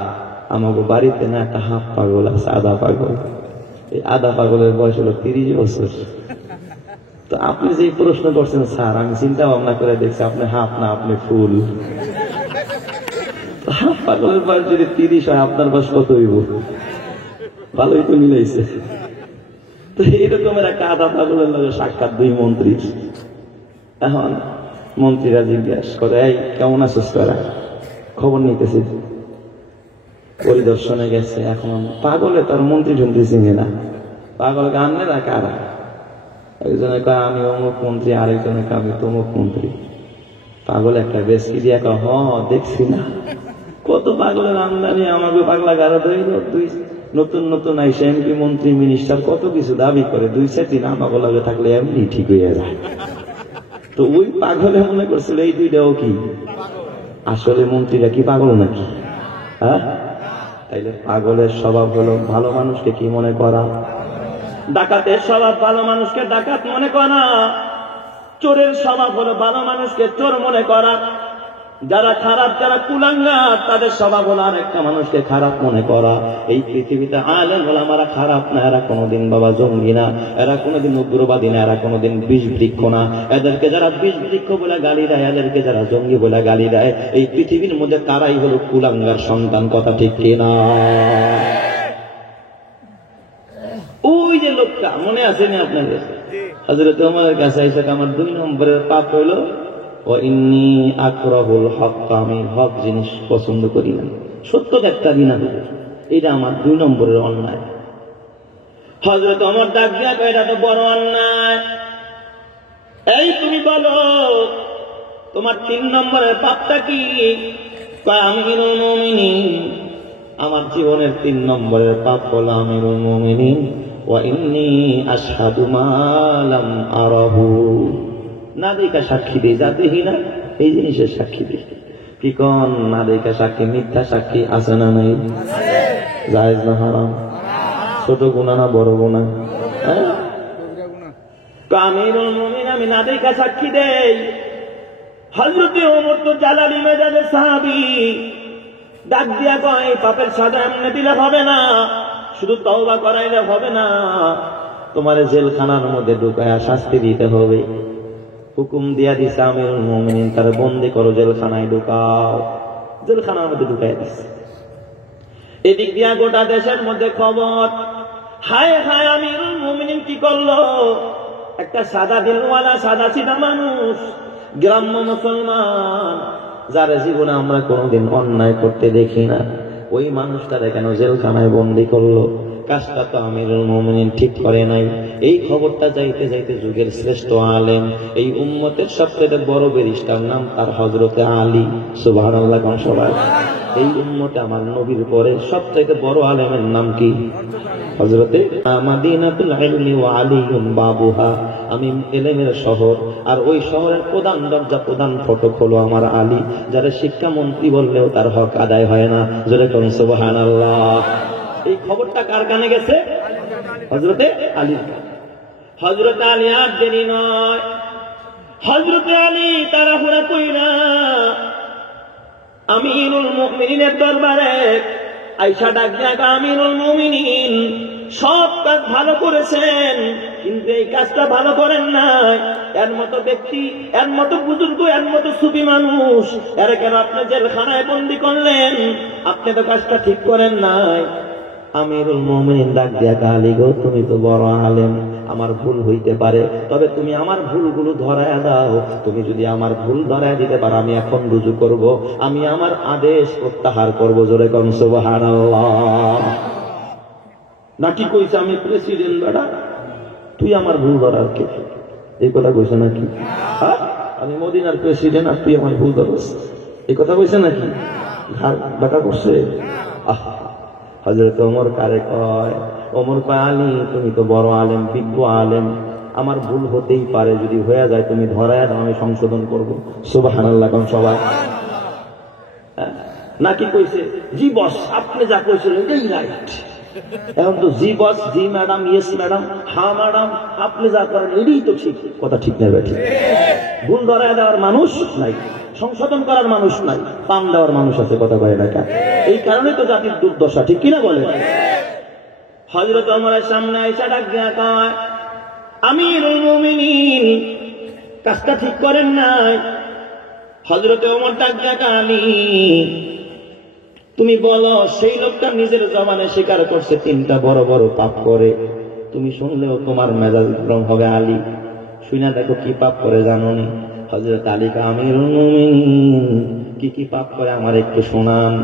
আমাকে বাড়িতে না একটা হাফ পাগল আছে, আধা পাগল। এই আধা পাগলের বয়স হলো 30 বছর। তো আপনি যে প্রশ্ন করছেন স্যার, আমি চিন্তা ভাবনা করে দেখছি আপনি হাফ না আপনি ফুল। পাগলের বয়স যদি 30 হয়, আপনার বয়স কত হইব? ভালোই তো মিলাইছে। তো এরকমের একটা আধা পাগলের লগে সাক্ষাৎ 2 মন্ত্রীর। এখন মন্ত্রীরা জিজ্ঞাসা করে, এই কেমন আছিস তোরা? খবর নিতেছি, পরিদর্শনে গেছে। এখন পাগলে তার মন্ত্রী টন্ত্রী চিনে না। পাগল গানে না কারা, একজনে কয় আমি অমুক মন্ত্রী, আরেকজনে কয় আমি তমুক মন্ত্রী। পাগল একটা বেশি দিয়া কয়, দেখছি না কত পাগলের আমদানি, আমাকে পাগলা গাড়া ধরল। তুই নতুন নতুন আইসে এমপি মন্ত্রী মিনিস্টার কত কিছু দাবি করে, 2-4 দিন আমাকে লগে থাকলে এমনি ঠিক হয়ে যায়। তো ওই পাগলে মনে করছিল এই দুইটাও কি আসলে মন্ত্রীরা কি পাগল নাকি? হ্যাঁ, তাইলে পাগলের স্বভাব হলো ভালো মানুষকে কি মনে করা, ডাকাতের স্বভাব ভালো মানুষকে ডাকাত মনে করা, চোরের স্বভাব হলো ভালো মানুষকে চোর মনে করা। যারা খারাপ, যারা কুলাঙ্গার, তাদের স্বভাব হলো আরেকটা মানুষকে খারাপ মনে করা। এই পৃথিবীতে আলেম ওলামারা খারাপ না, এরা কোনোদিন বাবা জঙ্গি না, এরা কোনোদিন উগ্রবাদী না, এরা কোনোদিন বিষ বৃক্ষ না। এদেরকে যারা বিষ বৃক্ষ বলে গালি দেয়, এদেরকে যারা জঙ্গি বলে গালি দেয়, এই পৃথিবীর মধ্যে তারাই হলো কুলাঙ্গার সন্তান। কথা ঠিক কিনা? ওই যে লোকটা মনে আছে না আপনাদের, হযরত ওমরের কাছে এসে আমার 2 নম্বরের পাপ হইল ও ইন্নী আকরাহুল হক, আমি হক জিনিস পছন্দ করি না, সত্য একটা দিন না, এটা আমার 2 নম্বরের অন্যায়। হযরত ওমর ডাক দিয়া কয়, এটা তো বড় অন্যায়। এই তুমি বলো তোমার 3 নম্বরের পাপটা কি? কয় আমিরুল মুমিনিন, আমার জীবনের 3 নম্বরের পাপ হলো আমিরুল মুমিনিন ওয়া ইন্নী আশহাদু মা লাম আরাহু, না দেখা সাক্ষী দিই, যা দেখি না এই জিনিসের সাক্ষী দিই। কি কোন না দেখা সাক্ষী? মিথ্যা সাক্ষী আছে না নাই? জায়েজ না হারাম? ছোট গুনাহ না বড় গুনাহ? আমিরুল মুমিনিন আমি না দেখা সাক্ষী দেই। হযরত ওমর তো জালালি মেজাজের সাহাবী, ডাক দিয়া কয় পাপের সাজা এমনি দিলে হবে না, শুধু তওবা করাইলে হবে না, তোমার জেলখানার মধ্যে ঢুকায়া শাস্তি দিতে হবে। হুকুম দিয়া দিছে আমিরুল মুমিনিন, তার বন্দী করো, জেলখানায় ঢুকাও। জেলখানার মধ্যে ঢুকাই দিছে। এদিক দিয়া গোটা দেশের মধ্যে খবর, হায় হায় আমিরুল মুমিনিন কি করলো? একটা সাদা দিলওয়ালা সাদা সিধা মানুষ, গ্রাম্য মুসলমান, যারা জীবনে আমরা কোনোদিন অন্যায় করতে দেখি না, ওই মানুষটারে কেন জেলখানায় বন্দী করলো? কাজটা তো আমিরুল মুমিনিন ঠিক করে নাই। এই খবরটা যাইতে যাইতে যুগের শ্রেষ্ঠ আলেম, এই উম্মতের সবচেয়ে বড় ব্যারিস্টার, নাম তার হযরতে আলী। সুবহানাল্লাহ কোন সবাই? এই উম্মতে আমার নবীর পরে সবচেয়ে বড় আলেমের নাম কি? হযরতে মাদিনাতুল ইলমি ওয়া আলীউন বাবুহা। আমি ইলমের শহর, আর ওই শহরের প্রধান দরজা, প্রধান ফটক হলো আমার আলী, যারা শিক্ষামন্ত্রী বললেও তার হক আদায় হয় না। জোরে কোন সুবহানাল্লাহ। এই খবরটা কার কানে গেছে? হযরতে আলীর। হযরতে আলী আর দেরি নয়, হযরতে আলী তাড়াহুড়া কইরা আমিরুল মুমিনিনের দরবারে আয়েশা ডাক দিয়া, আমিরুল মুমিনিন সব কাজ ভালো করেছেন, কিন্তু এই কাজটা ভালো করেন নাই। এর মতো ব্যক্তি, এর মতো বুজুর্গ, এর মতো সুফি মানুষ, এর কেন আপনি জেলখানায় বন্দী করলেন? আপনি তো কাজটা ঠিক করেন নাই। আমিরুল মুমিনিন ডাক দিয়া, আলী গো, তুমি তো বড় আলেম, আমার ভুল হইতে পারে, তবে তুমি আমার ভুলগুলো ধরায়া দাও। তুমি যদি আমার ভুল ধরায়া দিতে পারো, আমি এখন রুজু করব, আমি আমার আদেশ প্রত্যাহার করব। জোরে কোন সুবহানাল্লাহ। নাকি কইছে আমি প্রেসিডেন্ট বেটা, তুই আমার ভুল ধরার কে? এই কথা কইছে নাকি? হ্যাঁ, আমি মদিনার প্রেসিডেন্ট আর তুই আমার ভুল ধরস, এই কথা কইছে নাকি? ঘাড় বেটা করছে। হযরত ওমর কারে কয়? ওমর কয়, আলী তুমি তো বড় আলেম, বিজ্ঞ আলেম, আমার ভুল হতেই পারে, যদি হয়ে যায় তুমি ধরায় দাও, আমি সংশোধন করব। সুবহানাল্লাহ কোন সবাই? নাকি কইছে জি বস, আপনি যা কইছিলেন এটাই রাইট। এখন তো জি বস, জি ম্যাডাম, ইয়েস ম্যাডাম, হ্যাঁ ম্যাডাম, আপনি যা করেন এটাই তো ঠিক। কথা ঠিক না বেঠিক? ভুল ধরায় দেওয়ার মানুষ নাই, সংশোধন করার মানুষ নাই, পাম দেওয়ার মানুষ আছে। কথা কয় না কেন? এই কারণে তো জাতির দুর্দশা, ঠিক কিনা বলে? হযরত ওমরের সামনে আয়েশা ডাক দিয়া কয়, আমিরুল মুমিনিন কাজটা ঠিক করেন নাই। হযরত ওমর ডাক দিয়া, আলী তুমি বলো সেই লোকটা নিজের জবানে স্বীকার করছে 3টা বড় বড় পাপ করে, তুমি শুনলেও তোমার মেজাজ গরম হবে। আলী শুনে দেখো কি পাপ করে জানো নি? হযরত আলী আমিরুল মুমিনিন কি কি পাপ করে আমার একটু শোনান।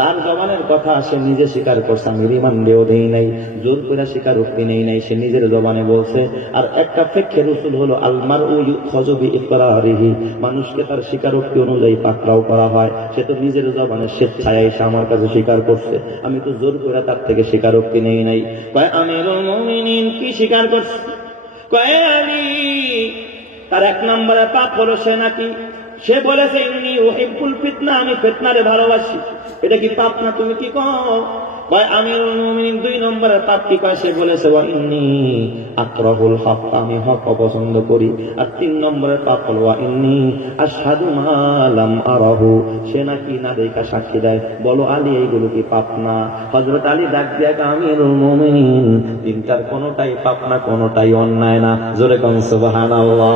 তার জবানের কথা সে নিজে স্বীকার করছে, আমি রিমান্ড দেও দেই নাই, জোর করে স্বীকারোক্তি নেই নাই, সে নিজের জবানে বলছে। আর একটা ফিকহের উসুল হলো আল মারউ ইউখাযু বিইকরারিহি, মানুষকে তার স্বীকারোক্তি অনুযায়ী পাকড়াও করা হয়। সে তো নিজের জবানে স্বেচ্ছায় এসে আমার কাছে স্বীকার করছে, আমি তো জোর করে তার থেকে স্বীকারোক্তি নেই নাই। কয় আমিরুল মুমিনিন কি স্বীকার করছে? কয় আলী তার 1 নম্বরে পাপ হলো সে বলেছে ইন্নী উহিব্বুল ফিতনা, আমি ফিতনারে ভালোবাসি। এটা কি পাপ না? তুমি কি কও? কয় আমিরুল মুমিনিন 2 নম্বরের পাপ কি? কয় সে বলেছে ওয়া ইন্নী আকরাহুল হক, আমি হক অপছন্দ করি। আর 3 নম্বরের পাপ হলো ওয়া ইন্নী আশহাদু মা লাম আরাহু, সে নাকি না দেখা সাক্ষী দেয়। বলো আলী এইগুলো কি পাপ না? হযরত আলী ডাক দিয়া আমিরুল মুমিনিন 3টার কোনোটাই পাপ না, কোনোটাই অন্যায় না। জোরে কোন সুবহানাল্লাহ।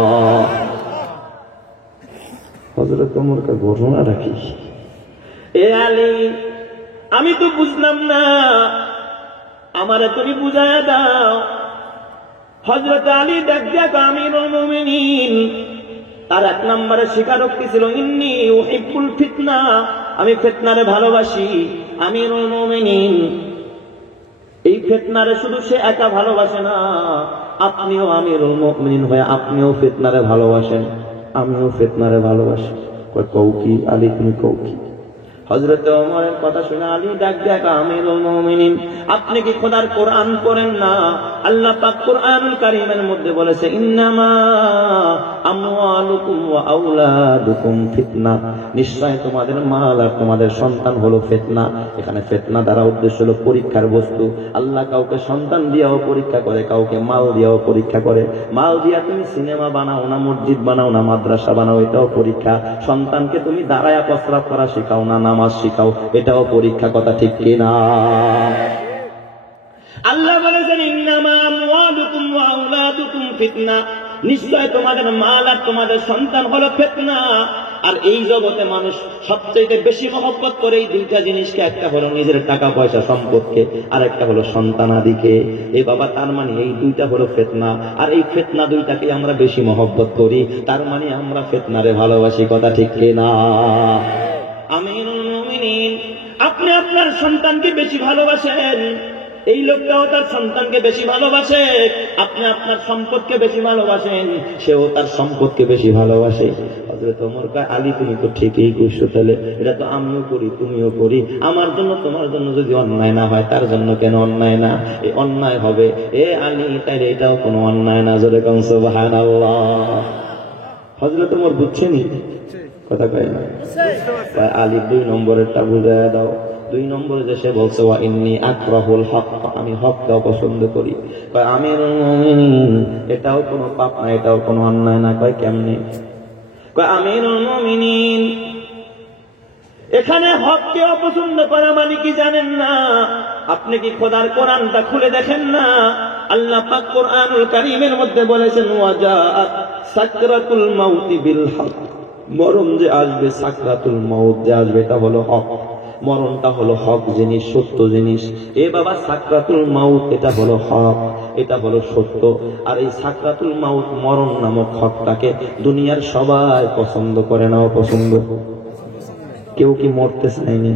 হযরত ওমর কা ঘটনা রাখি, এ আলী আমি তো বুঝলাম না, আমারে তুমি বুঝায় দাও। হযরত আলী ডাক দিয়া আমিরুল মুমিনিন তার 1 নম্বরে স্বীকারোক্তি ছিল ইন্নী উহিব্বুল ফিতনা, আমি ফিতনারে ভালোবাসি। আমিরুল মুমিনিন এই ফিতনারে শুধু সে একা ভালোবাসে না, আপনিও আমিরুল মুমিনিন হয়ে আপনিও ফিতনারে ভালোবাসেন, আমিও ফিতনারে ভালোবাসি। কও কি আলী, তুমি কও কি? হযরত ওমরের কথা শুনে আলী ডাক দিয়া আমিরুল মুমিনিন আপনি কি খোদার কোরআন পড়েন না? আল্লাহ পাক কোরআনুল কারীমের মধ্যে বলেছে ইন্নামা আমওয়ালুকুম ওয়া আওলাদুকুম ফিতনা, নিশ্চয় তোমাদের মাল আর তোমাদের সন্তান হলো ফিতনা। এখানে ফিতনা দ্বারা উদ্দেশ্য হলো পরীক্ষার বস্তু। আল্লাহ কাউকে সন্তান দিয়েও পরীক্ষা করে, কাউকে মাল দিয়েও পরীক্ষা করে। মাল দিয়া তুমি সিনেমা বানাও না, মসজিদ বানাও না, মাদ্রাসা বানাও, এটাও পরীক্ষা। সন্তানকে তুমি দাঁড়ায়া প্রস্রাব করা শিখাও না, নামাজ শিখাও, এটাও পরীক্ষা। কথা ঠিক কিনা? আল্লাহ বলেছেন ইন্নামা আমওয়ালুকুম ওয়া আওলাদুকুম ফিতনা, নিশ্চয় তোমাদের মাল আর তোমাদের সন্তান হলো ফিতনা। আর এই জগতে মানুষ সবচেয়ে বেশি মহব্বত করে এই 2টা জিনিসকে, একটা হলো নিজের টাকা পয়সা সম্পদকে, আর একটা হলো সন্তানাদিকে। এই বাবা তার মানে এই 2টা হলো ফিতনা, আর এই ফিতনা 2টাকে আমরা বেশি মহব্বত করি, তার মানে আমরা ফিতনারে ভালোবাসি। কথা ঠিক কিনা? আমিরুল মুমিনিন আপনি আপনার সন্তানকে বেশি ভালোবাসেন, এই লোকটাও তার সন্তানকে বেশি ভালোবাসে। আপনি আপনার সম্পদকে বেশি ভালোবাসেন, সেও তার সম্পদকে বেশি ভালোবাসে। হযরত ওমর কয় আলী তুমি তো ঠিকই কইছো, তাহলে এটা তো আমিও করি তুমিও করি, আমার জন্য তোমার জন্য যদি অন্যায় না হয় তার জন্য কেন অন্যায় না? এই অন্যায় হবে এ আলী, তাইলে এটাও কোনো অন্যায় না। জোরে কোন সুবহানাল্লাহ। হযরত ওমর বুঝছেনই কথা কয় না? আলী 2 নম্বরেরটা বুঝায় দাও। 2 নম্বরে যে সে বলছে ওয়া ইন্নী আকরাহুল হক, আমি হককে অপছন্দ করি। কয় আমিরুল মুমিনিন এটাও কোনো পাপ না, এটাও কোনো অন্যায় না। কয় কেমনে? কয় আমিরুল মুমিনিন এখানে হককে অপছন্দ করা মানে কি জানেন না? আপনি কি খোদার কোরআনটা খুলে দেখেন না? আল্লাহ পাক কোরআনুল কারীমের মধ্যে বলেছেন ওয়াজাআত সাকরাতুল মাউতি বিল হক, মরণ যে আসবে, সাকরাতুল মাউত যে আসবে, এটা হলো হক। মরণটা হলো হক জিনিস, সত্য জিনিস। এ বাবা সাকরাতুল মাউত এটা হলো হক, এটা হলো সত্য। আর এই সাকরাতুল মাউত মরণ নামক হকটাকে দুনিয়ার সবাই পছন্দ করে না, অপছন্দ। কেউ কি মরতে চায়নি?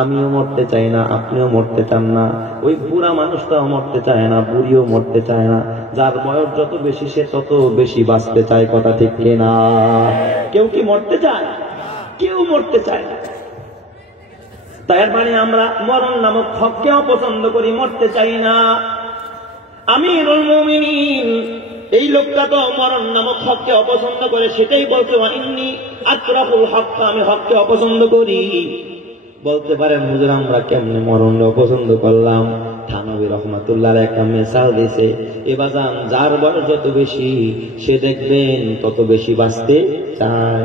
আমিও মরতে চাই না, আপনিও মরতে চান না। ওই বুড়া মানুষটাও মরতে চায় না, বুড়িও মরতে চায় না। যার বয়স যত বেশি সে তত বেশি বাঁচতে চায়। কথা ঠিক কিনা? কেউ কি মরতে চায়? কেউ মরতে চায় না। তার মানে আমরা মরণ নামক হককে অপছন্দ করি, মরতে চাই না। আমিরুল মুমিনিন এই লোকটা তো মরণ নামক হককে অপছন্দ করে, সেটাই বলছে ওয়া ইন্নী আকরাহুল হক, আমি হককে অপছন্দ করি। বলতে পারেন হুজুর আমরা কেমনে মরণ অপছন্দ করলাম? থানবী রহমাতুল্লাহর একটা মিসাল দিছে, এবার যার বয়স যত বেশি সে দেখবেন তত বেশি বাঁচতে চায়।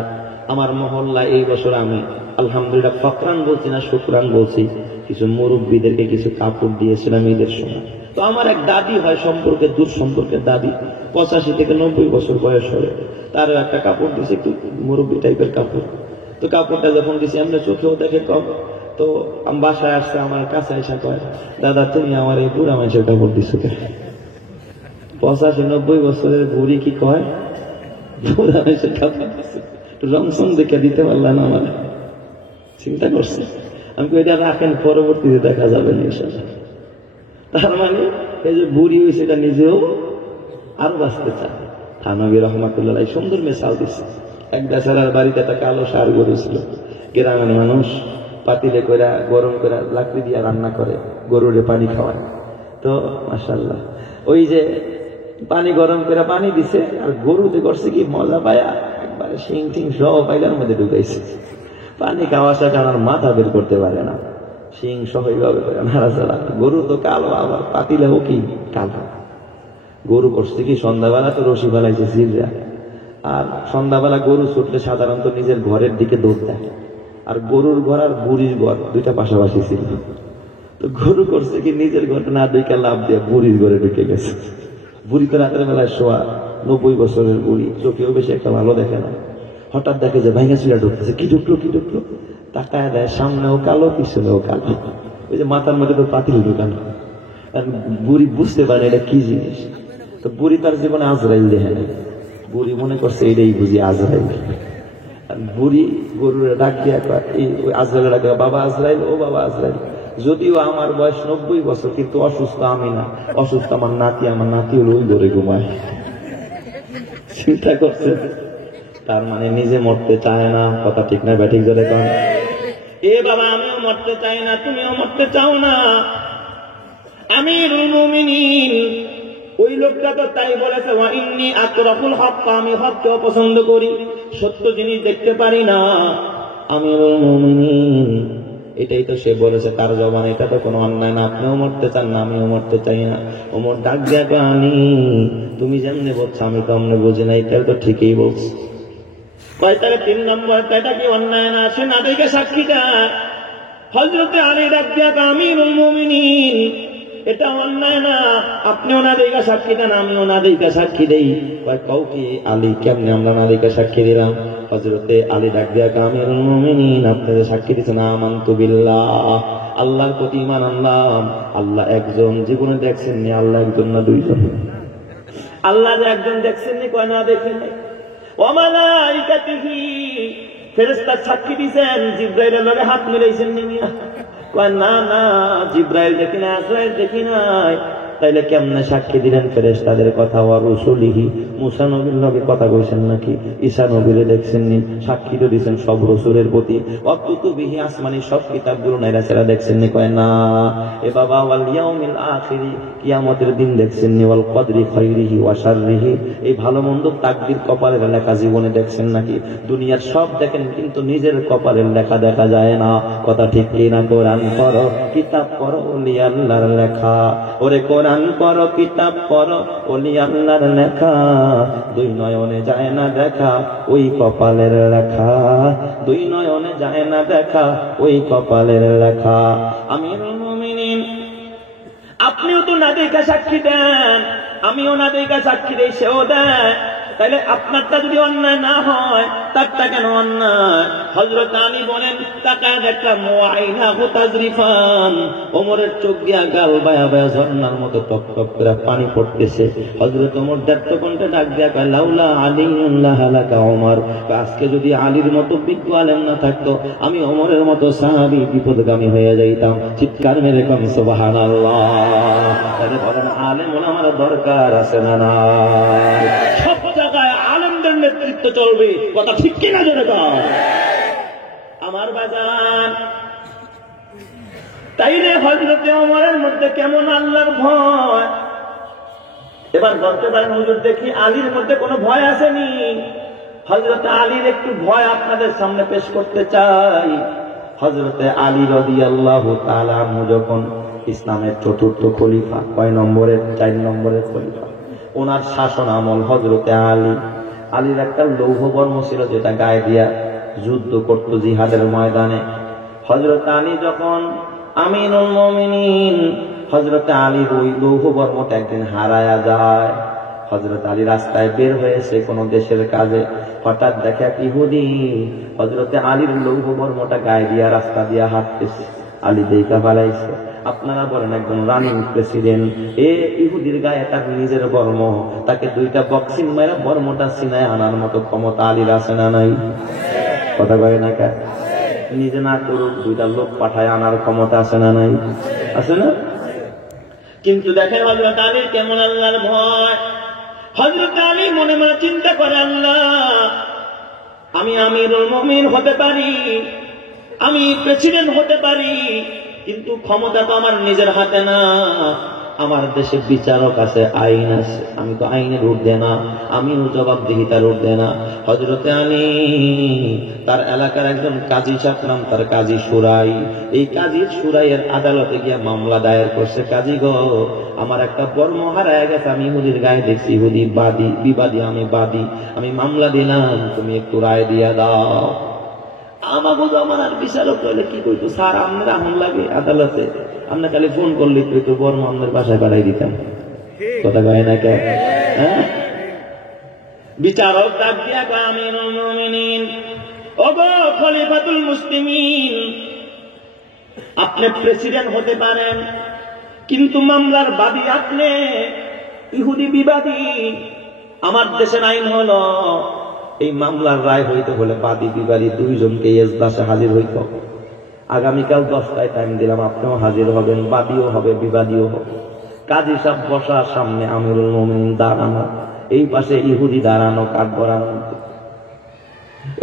আমার মহল্লা এই বছর আমি আলহামদুলিল্লাহ ফকরান বলছি না শুকরান বলছি, কিছু মুরব্বীদেরকে কিছু কাপড় দিয়েছিলাম ঈদের সময়। তো আমার এক দাদি হয় সম্পর্কে, দূর সম্পর্কের দাদি, 85 থেকে 90 বছর বয়স হবে। তারও একটা কাপড় দিয়েছে, একটু মুরব্বী টাইপের কাপড়। তো কাপড়টা যখন দিয়েছি আমরা চোখেও দেখে কম, তো তো বাসায় আসছে, আমার কাছে এসে কয়, দাদা তুমি আমার এই বুড়া মানুষের কাপড় দিছো কে? 85-90 বছরের বুড়ি কি কয় বুড়া মানুষের কাপড় দিছো, একটু রংসং দেখে দিতে পারলাম না? আমার চিন্তা করছে, আমি এটা রাখেন, পরবর্তীতে দেখা যাবে ইনশাআল্লাহ। তার মানে এই যে বুড়ি হয়েছে এটা নিজেও আরো বাঁচতে চায়। থানবী রহমাতুল্লাহ সুন্দর মেসাল দিচ্ছে। এক বেচারার বাড়িতে একটা কালো ষাঁড় গরু ছিল। গ্রামের মানুষ পাতিলে করে গরম করে লাকড়ি দিয়ে রান্না করে, গরুরে পানি খাওয়ায়। তো মাশাআল্লাহ ওই যে পানি গরম করে পানি দিছে, আর গরুতে করছে কি মজা পায়া একবারে শিং টিং সহ পাইলার মধ্যে ঢুকাইছে। পানি খাওয়া সাথে আমার মাথা বের করতে পারে না, শিং সহ এইভাবে করে নাড়াচাড়া। গরু তো কালো, আবার পাতিলেও কি কালো। গরু করছে কি সন্ধ্যাবেলা তো রশি ফেলাইছে জিররা, আর সন্ধ্যাবেলা গরু ছুটলে সাধারণত নিজের ঘরের দিকে দৌড় দেয়, আর গরুর ঘর আর বুড়ির ঘর দুইটা পাশাপাশি ছিল। তো গরু করছে কি নিজের ঘরটা না দেখে লাভ দিয়ে বুড়ির ঘরে ঢুকে গেছে। বুড়ি তো রাতের বেলায় শোয়া, 90 বছরের বুড়ি, চোখেও বেশি একটা ভালো দেখে না। হঠাৎ দেখে যে ভাইঙ্গা ছিল ঢুকতেছে, কি ঢুকলো কি ঢুকলো, তাকায় দেয় সামনেও কালো পিছনেও কালো, ওই যে মাথার মধ্যে তো পাতিল ঢুকানো। আর বুড়ি বুঝতে পারে এটা কি জিনিস। তো বুড়ি তার জীবনে আজরাইল দেখে নেই, বুড়ি মনে করছে এটাই বুঝি আজরাইল। আর বুড়ি গরুর ডাক দিয়া আজরাইল ডাক, বাবা আজরাইল, ও বাবা আজরাইল। যদিও আমার বয়স 90 বছর, কিন্তু অসুস্থ আমি না, অসুস্থ আমার নাতি। আমার নাতি হলো ওই ঘরে ঘুমায়। চিন্তা করছে, তার মানে নিজে মরতে চায় না। কথা ঠিক না ব্যাঠিক ধরে কন? এ বাবা আমিও মরতে চাই না, তুমিও মরতে চাও না। আমিরুল মুমিনিন ওই লোকটা তো তাই বলেছে, ওয়া ইন্নী আকরাহুল হক, আমি হককে পছন্দ করি, সত্য জিনিস দেখতে পারি না। আমিরুল মুমিনিন এটাই তো সে বলেছে, তার জবান। এটা তো কোনো অন্যায় না। আপনিও মরতে চান না, আমিও মরতে চাই না। ওমর ডাক দিয়া আনি, তুমি যেমনি বলছো আমি তো অমনে বুঝি না, এটা তো ঠিকই বলছি। কয় তাহলে 3 নম্বর, এটা কি অন্যায় না? সে না দেখে সাক্ষী দেয়। হযরতে আলী ডাক দিয়া আমিরুল মুমিনিন এটা অন্যায় না, আপনিও না দেখা সাক্ষী দেন, আমিও না দেখা সাক্ষী দেই। কও কি আলী, কেমনে আমরা না দেখা সাক্ষী দিলাম? হযরতে আলী ডাক দিয়া আমিরুল মুমিনিন আপনাদের সাক্ষী দিচ্ছেন, আমানতু বিল্লাহ, আল্লাহর প্রতি ঈমান আনলাম। আল্লাহ একজন, জীবনে দেখছেন নি? আল্লাহ একজন না দুইজন? আল্লাহ যে একজন দেখছেন নি? কয় না দেখেন নাই। ওয়া মালাইকাতিহি, ফেরেশতা সাক্ষী দিছেন। জিবরাইলের লগে হাত মিলাইছেন নি মিয়া? কয় না না, জিবরাইল দেখি না, আজরাইল দেখি নাই। তাইলে কেমনে সাক্ষী দিলেন ফেরেশতাদের কথা? ওয়া রাসূলিহি, মুসা নবীর লগে কথা কইছেন নাকি? ঈসা নবীরে দেখছেন নি? সাক্ষী তো দিছেন সব রাসূলের প্রতি। ওয়া কুতুবিহি, আসমানি সব কিতাবগুলো নাইরা ছেড়া দেখছেন নি? কয় না। এ বাবা, ওয়াল ইয়াউমিল আখিরি, কিয়ামতের দিন দেখছেন নি? ওয়াল কদরি খাইরিহি ওয়া শাররিহি, এই ভালো মন্দ তাকদীর কপালের লেখা জীবনে দেখছেন নাকি? দুনিয়ার সব দেখেন, কিন্তু নিজের কপালের লেখা দেখা যায় না। কথা ঠিক কি না? কোরআন পড়ো, কিতাব পড়ো, ওলি আল্লাহর লেখা। ওরে কোরআন পড়ো, কিতাব পড়ো, ওলি আল্লাহর লেখা। 2 নয়নে যায় না দেখা, ওই কপালের লেখা। 2 নয়নে যায় না দেখা, ওই কপালের লেখা। আমিরুল মুমিনিন আপনিও তো না দেখা সাক্ষী দেন, আমিও না দেখা সাক্ষী দেই, সেও দেয়। তাইলে আপনারটা যদি অন্যায় না হয়, তারটা কেন অন্যায়? হযরত আলী বলেন, তাকায় দেখলাম ওয়াইনাহু তাজরিফান, ওমরের চোখ দিয়া গাল বায়া বায়া ঝর্ণার মতো টপ টপ করে পানি পড়তেছে। হযরত ওমর ব্যর্থ কণ্ঠে ডাক দিয়া কয়, লাউলা আলিয়ুন লাহালাকা ওমর, আজকে যদি আলীর মতো বিজ্ঞ আলেম না থাকতো, আমি ওমরের মতো সাহাবী বিপদগামী হয়ে যাইতাম। চিৎকার মেরে কম সুবহানাল্লাহ। তাহলে বলেন আলেম ওলামার দরকার আছে না না? সব জায়গায় আলেমদের নেতৃত্ব চলবে। কথা ঠিক কিনা জোরে কর আমার বাজান। তাইলে হযরতে ওমরের মধ্যে কেমন আল্লাহর ভয়? এবার বলতে পারেন হুজুর দেখি আলীর মধ্যে কোনো ভয় আসেনি? হযরতে আলীর একটু ভয় আপনাদের সামনে পেশ করতে চাই। হযরতে আলী রাদিয়াল্লাহু তাআলা আনহু যখন ইসলামের 4র্থ খলিফা, কয় নম্বরের? 4 নম্বরের খলিফা। ওনার শাসন আমল হযরতে আলীর একটা লৌহ বর্ম ছিল, যেটা গায়ে দিয়া যুদ্ধ করত জিহাদের ময়দানে। হযরত আলী যখন আমিরুল মুমিনিন, হযরত আলীর ওই লৌহ বর্মটা একদিন হারায়া যায়। হযরত আলী রাস্তায় বের হয়েছে কোন দেশের কাজে, হঠাৎ দেখে এক ইহুদি হযরতে আলীর লৌহ বর্মটা গায়ে দিয়া রাস্তা দিয়া হাঁটতেছে। আলী দেখা পালাইছে। আপনারা বলেন একজন রানিং প্রেসিডেন্ট, ইহুদির গায়ে তার নিজের বর্ম, তাকে দুইটা বক্সিং মেরে বর্মটা সিনায় আনার মতো ক্ষমতা আলীর আছে না নাই? কথা কয় না কে? নিজে না করুক, দুইটা লোক পাঠায় আনার ক্ষমতা আছে না নাই? আছে না? কিন্তু দেখেন হযরত আলী কেমন আল্লাহর ভয়। হযরত আলী মনে মনে চিন্তা করে, আল্লাহ, আমি আমিরুল মুমিন হতে পারি, আমি প্রেসিডেন্ট হতে পারি, কিন্তু ক্ষমতা তো আমার নিজের হাতে না। আমার দেশে বিচারক আছে, আইন আছে, আমি তো আইনের ঊর্ধ্বে না, আমিও জবাবদিহিতার ঊর্ধ্বে না। হযরতে আলী তার এলাকার একজন কাজী সাহেব নাম তার কাজী সুরাই, এই কাজী সুরাইয়ের আদালতে গিয়ে মামলা দায়ের করছে, কাজী গো, আমার একটা বর্ম হারায় গেছে, আমি ইহুদির গায়ে দেখছি, ইহুদি বাদী, বিবাদী আমি বাদী, আমি মামলা দিলাম, তুমি একটু রায় দিয়া দাও। আমাকে আমার আর বিচারক হইলে কি কইতো, স্যার আপনার আহন লাগে আদালতে, আপনার খালি ফোন করলে কইতো বর্ম আপনার বাসায় পাঠাই দিতাম। কথা কয় না কে? হ্যাঁ, বিচারক ডাক দিয়া কয়, আমিরুল মুমিনিন, ওগো খলিফাতুল মুসলিমিন, আপনি প্রেসিডেন্ট হতে পারেন, কিন্তু মামলার বাদী আপনি, ইহুদি বিবাদী। আমার দেশের আইন হলো এই মামলার রায় হইতে হলে বাদী বিবাদী দুইজনকে এজলাসে হাজির হইতে হবে। আগামীকাল 10টায় টাইম দিলাম, আপনিও হাজির হবেন, বাদীও হবে বিবাদীও হবে। কাজী সাহেব বসার সামনে আমিরুল মুমিনিন দাঁড়ানো, এই পাশে ইহুদি দাঁড়ানো, কাঠ বরানো,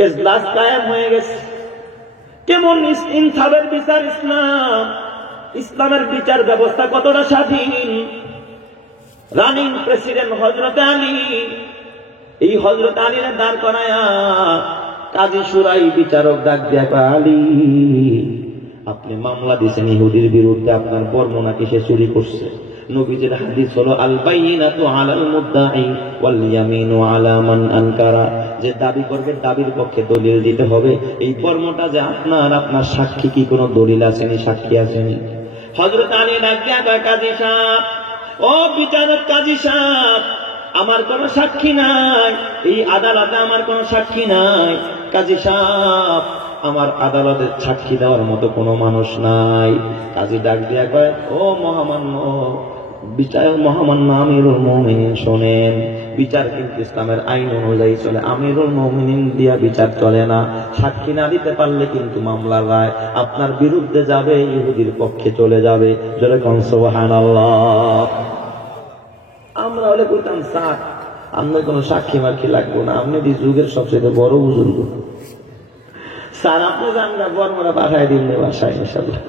এজলাস কায়েম হয়ে গেছে। কেমন ইনসাফের বিচার ইসলাম, ইসলামের বিচার ব্যবস্থা কতটা স্বাধীন। রানিং প্রেসিডেন্ট হযরত আলী, এই হযরত আলীর দাঁড় করায়া কাজী সুরাই বিচারক ডাক দিয়া কয়, আলী, আপনি মামলা দিয়েছেন ইহুদির বিরুদ্ধে, আপনার বর্ণনা কি সে চুরি করছে? নবীজির হাদিস হলো আল বাইয়িনাতু আলাল মুদ্দাঈ ওয়াল ইয়ামিনু আলা মান আনকারা, যে দাবি করবে দাবির পক্ষে দলিল দিতে হবে। এই বর্মটা যে আপনার সাক্ষী কি কোনো দলিল আসেনি, সাক্ষী আসেনি? হযরত আলী ডাক দিয়া কয়, কাজী সাহেব, ও বিচারক কাজী সাহেব, আমার কোনো সাক্ষী নাই, এই আদালতে আমার কোনো সাক্ষী নাই। কাজী সাহেব, আমার আদালতে সাক্ষী দেওয়ার মতো কোনো মানুষ নাই। কাজী ডাক দিয়া কয়, ও মহামান্য বিচারক, মহামান্য আমিরুল মুমিনিন, শোনেন, বিচার কিন্তু ইসলামের আইন অনুযায়ী চলে, আমিরুল মুমিনিন দিয়া বিচার চলে না। সাক্ষী না দিতে পারলে কিন্তু মামলার রায় আপনার বিরুদ্ধে যাবে, ইহুদির পক্ষে চলে যাবে। জোরে কোন সুবহানাল্লাহ। আমরা হলে কইতাম, স্যার আপনার কোন সাক্ষী মার্কি লাগবো না, আপনি এই যুগের সবচেয়ে বড় বুজুর্গ, স্যার আপনি যান না, বর্মরা পাঠায় দিন বাসায় ইনশাআল্লাহ।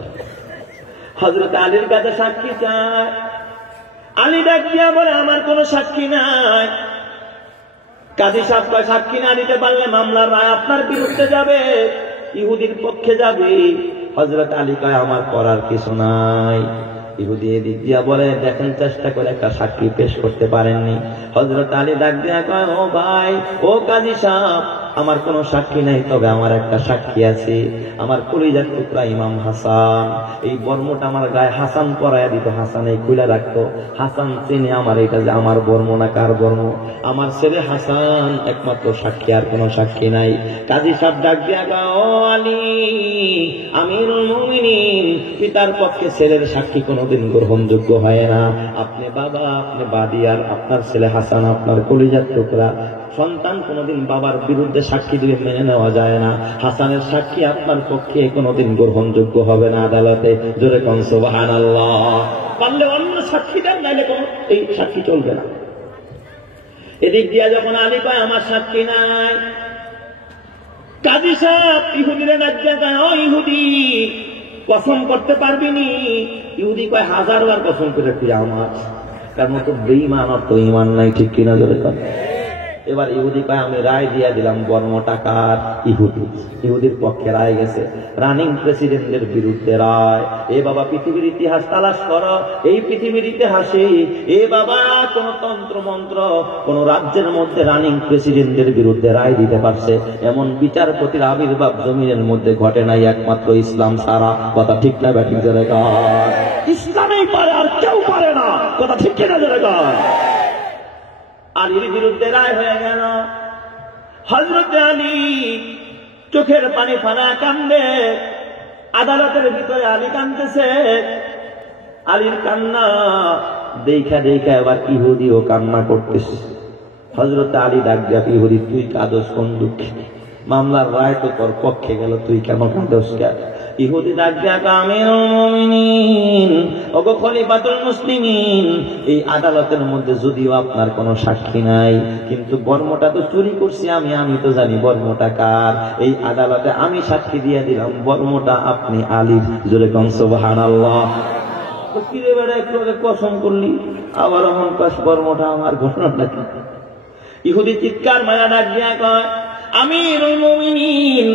হযরত আলীর কাছে সাক্ষী চায়। আলী ডাক দিয়া বলে, আমার কোন সাক্ষী নাই। কাজী সাহেব কয়, সাক্ষী না দিতে পারলে মামলার রায় আপনার বিরুদ্ধে যাবে, ইহুদির পক্ষে যাবে। হযরত আলী কয়, আমার করার কিছু নাই। ইহুদি এদিক দিয়া বলে, দেখেন চেষ্টা করে একটা সাক্ষী পেশ করতে পারেননি। হযরত আলী ডাক দিয়া কয়, ও ভাই, ও কাজী সাহেব, আমার কোনো সাক্ষী নাই, তবে আমার একটা সাক্ষী আছে, আমার কলিজার টুকরা ইমাম হাসান। এই বর্মটা আমার গায়ে হাসান পরাইয়া দিত, হাসান এই খুলে রাখতো। হাসান চিনে আমার এটা যে আমার বর্ম না কার বর্ম, আমার ছেলে হাসান একমাত্র সাক্ষী, আর কোনো সাক্ষী নাই। কাজী সাহেব ডাক দিয়া কয়, ও আলী, আমিরুল মুমিনিন, পিতার পক্ষে ছেলের সাক্ষী কোনোদিন গ্রহণযোগ্য হয় না। আপনি বাবা, আপনি বাদী, আর আপনার ছেলে হাসান আপনার কলিজার টুকরা। সন্তান কোনোদিন বাবার বিরুদ্ধে সাক্ষী দিয়ে মেনে নেওয়া যায় না। হাসানের সাক্ষী আপনার পক্ষে কোনোদিন গ্রহণযোগ্য হবে না আদালতে। জোরে কোন সুবহানাল্লাহ। পারলে অন্য সাক্ষী দেন, নাইলে কোন এই সাক্ষী চলবে না। এদিক দিয়া যখন আলী কয়, আমার সাক্ষী নাই, কাজী সাহেব ইহুদিরে ডাকিয়া কয়, ও ইহুদি, কসম করতে পারবি নি? ইহুদি কয়, 1000 বার কসম করে তুই আমার, তার মতো বেঈমান আর তো ঈমান নাই, ঠিক কিনা? জোরে কর। এবার ইহুদি কয়, আমি রায় দিয়া দিলাম, বর্ম টাকার। ইহুদির পক্ষে রায় গেছে, রানিং প্রেসিডেন্টের বিরুদ্ধে রায়। এ বাবা, পৃথিবীর ইতিহাস তালাশ করো, এই পৃথিবীর ইতিহাসে এ বাবা কোন তন্ত্র মন্ত্র কোন রাজ্যের মধ্যে রানিং প্রেসিডেন্টের বিরুদ্ধে রায় দিতে পারছে এমন বিচারপতির আবির্ভাব জমিনের মধ্যে ঘটে নাই, একমাত্র ইসলাম ছাড়া। কথা ঠিক না ব্যাঠিক? জোরে কর। ইসলামেই পারে, আর কেউ পারে না। কথা ঠিক কিনা? জোরে কর। আলীর বিরুদ্ধে রায় হয়ে গেল। হযরত আলী চোখের পানি ফানা কান্দে, আদালতের ভিতরে আলী কান্দতেছে। আলীর কান্না দেখা দেখা এবার ইহুদিও কান্না করতেছে। হযরত আলী ডাক দিয়া, ইহুদি তুই কাঁদস কোন দুঃখে? মামলার রায় তো তোর পক্ষে গেল, তুই কেন কাঁদস? কেন? ইহুদি ডাক দিয়া, আমিরুল মুমিনিন, ওগো খলিফাতুল মুসলিমিন, এই আদালতের মধ্যে যদিও আপনার কোনো সাক্ষী নাই, কিন্তু বর্মটা তো চুরি করছি আমি তো জানি বর্মটা কার। এই আদালতে আমি সাক্ষী দিয়ে দিলাম বর্মটা আপনি আলীর। জোরে কোন সুবহানাল্লাহ। কিরে বেড়া একটু কসম করলি, আবার অমন কাজ বর্মটা আমার, ঘটনাটা কি? ইহুদি চিৎকার মায়া ডাক দিয়া কয়, আমিরুল মুমিনিন,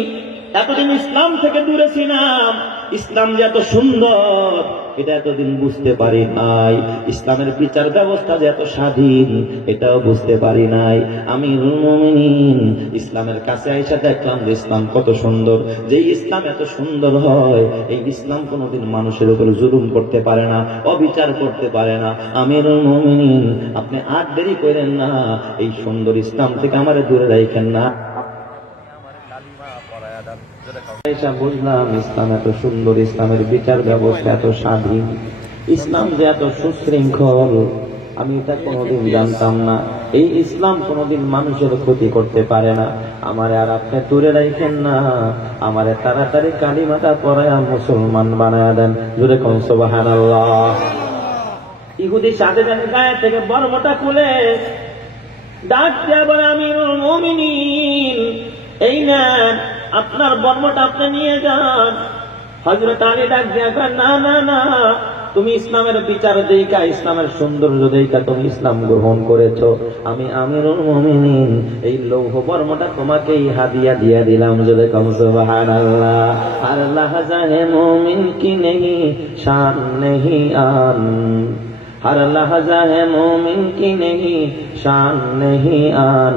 এতদিন ইসলাম থেকে দূরে ছিলাম, ইসলাম যে এত সুন্দর এটা এতদিন বুঝতে পারি নাই, ইসলামের বিচার ব্যবস্থা যে এত স্বাধীন এটাও বুঝতে পারি নাই। আমিরুল মুমিনিন, ইসলামের কাছে আইসা দেখলাম যে ইসলাম কত সুন্দর। যে ইসলাম এত সুন্দর হয়, এই ইসলাম কোনোদিন মানুষের উপর জুলুম করতে পারে না, অবিচার করতে পারে না। আমিরুল মুমিনিন, আপনি আর দেরি করেন না, এই সুন্দর ইসলাম থেকে আমারে দূরে রাখেন না। বুঝলাম ইসলাম এত সুন্দর, ইসলামের বিচার ব্যবস্থা এত স্বাধীন, ইসলাম যে এত সুশৃঙ্খল, আমি এটা কোনোদিন জানতাম না। এই ইসলাম কোনোদিন মানুষের ক্ষতি করতে পারে না। আমারে আর আপনি দূরে রাখেন না, আমারে তাড়াতাড়ি কালিমাটা পড়ায়া মুসলমান বানায়া দেন। জোরে কোন সুবহানাল্লাহ। ইহুদি সাথে গায়ে থেকে বর্মটা খুলে ডাক দিয়া বলে, আমিরুল মুমিনিন, এই না আপনার বর্মটা আপনি নিয়ে যান। হযরত আলী ডাক দিয়া, না না না, তুমি ইসলামের বিচার দেইকা, ইসলামের সৌন্দর্য দেইকা তুমি ইসলাম গ্রহণ করেছো, আমি আমিরুল মুমিনিন এই লৌহ বর্মটা তোমাকেই হাদিয়া দিয়া দিলাম। যদি কম সুবহানাল্লাহ। আর লাহজা হে মুমিন কি নেহি শান নেহি আন, हर लहजा है मोमिन की नहीं शान नहीं आन,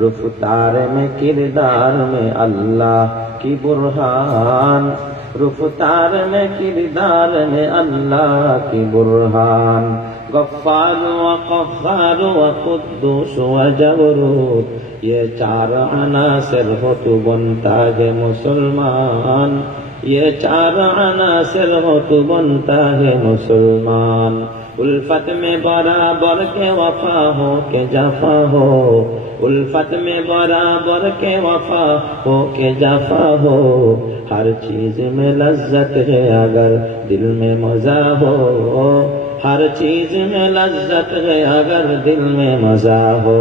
रुफ्तार में किरदार में अल्लाह की बुरहान, रुफ्तार में किरदार में अल्लाह की बुरहान, गफ्फार व क़फ्फार व क़ुद्दूस व जबरूत, ये चार अनासिर हो तो बनता है मुसलमान, ये चार अनासिर हो तो बनता है मुसलमान। उल्फत में बराबर के वफा हो के जफा हो, उल्फत में बराबर के वफा हो के जफा हो, हर चीज में लज्जत है अगर दिल में मजा हो, हर चीज में लज्जत है अगर दिल में मजा हो।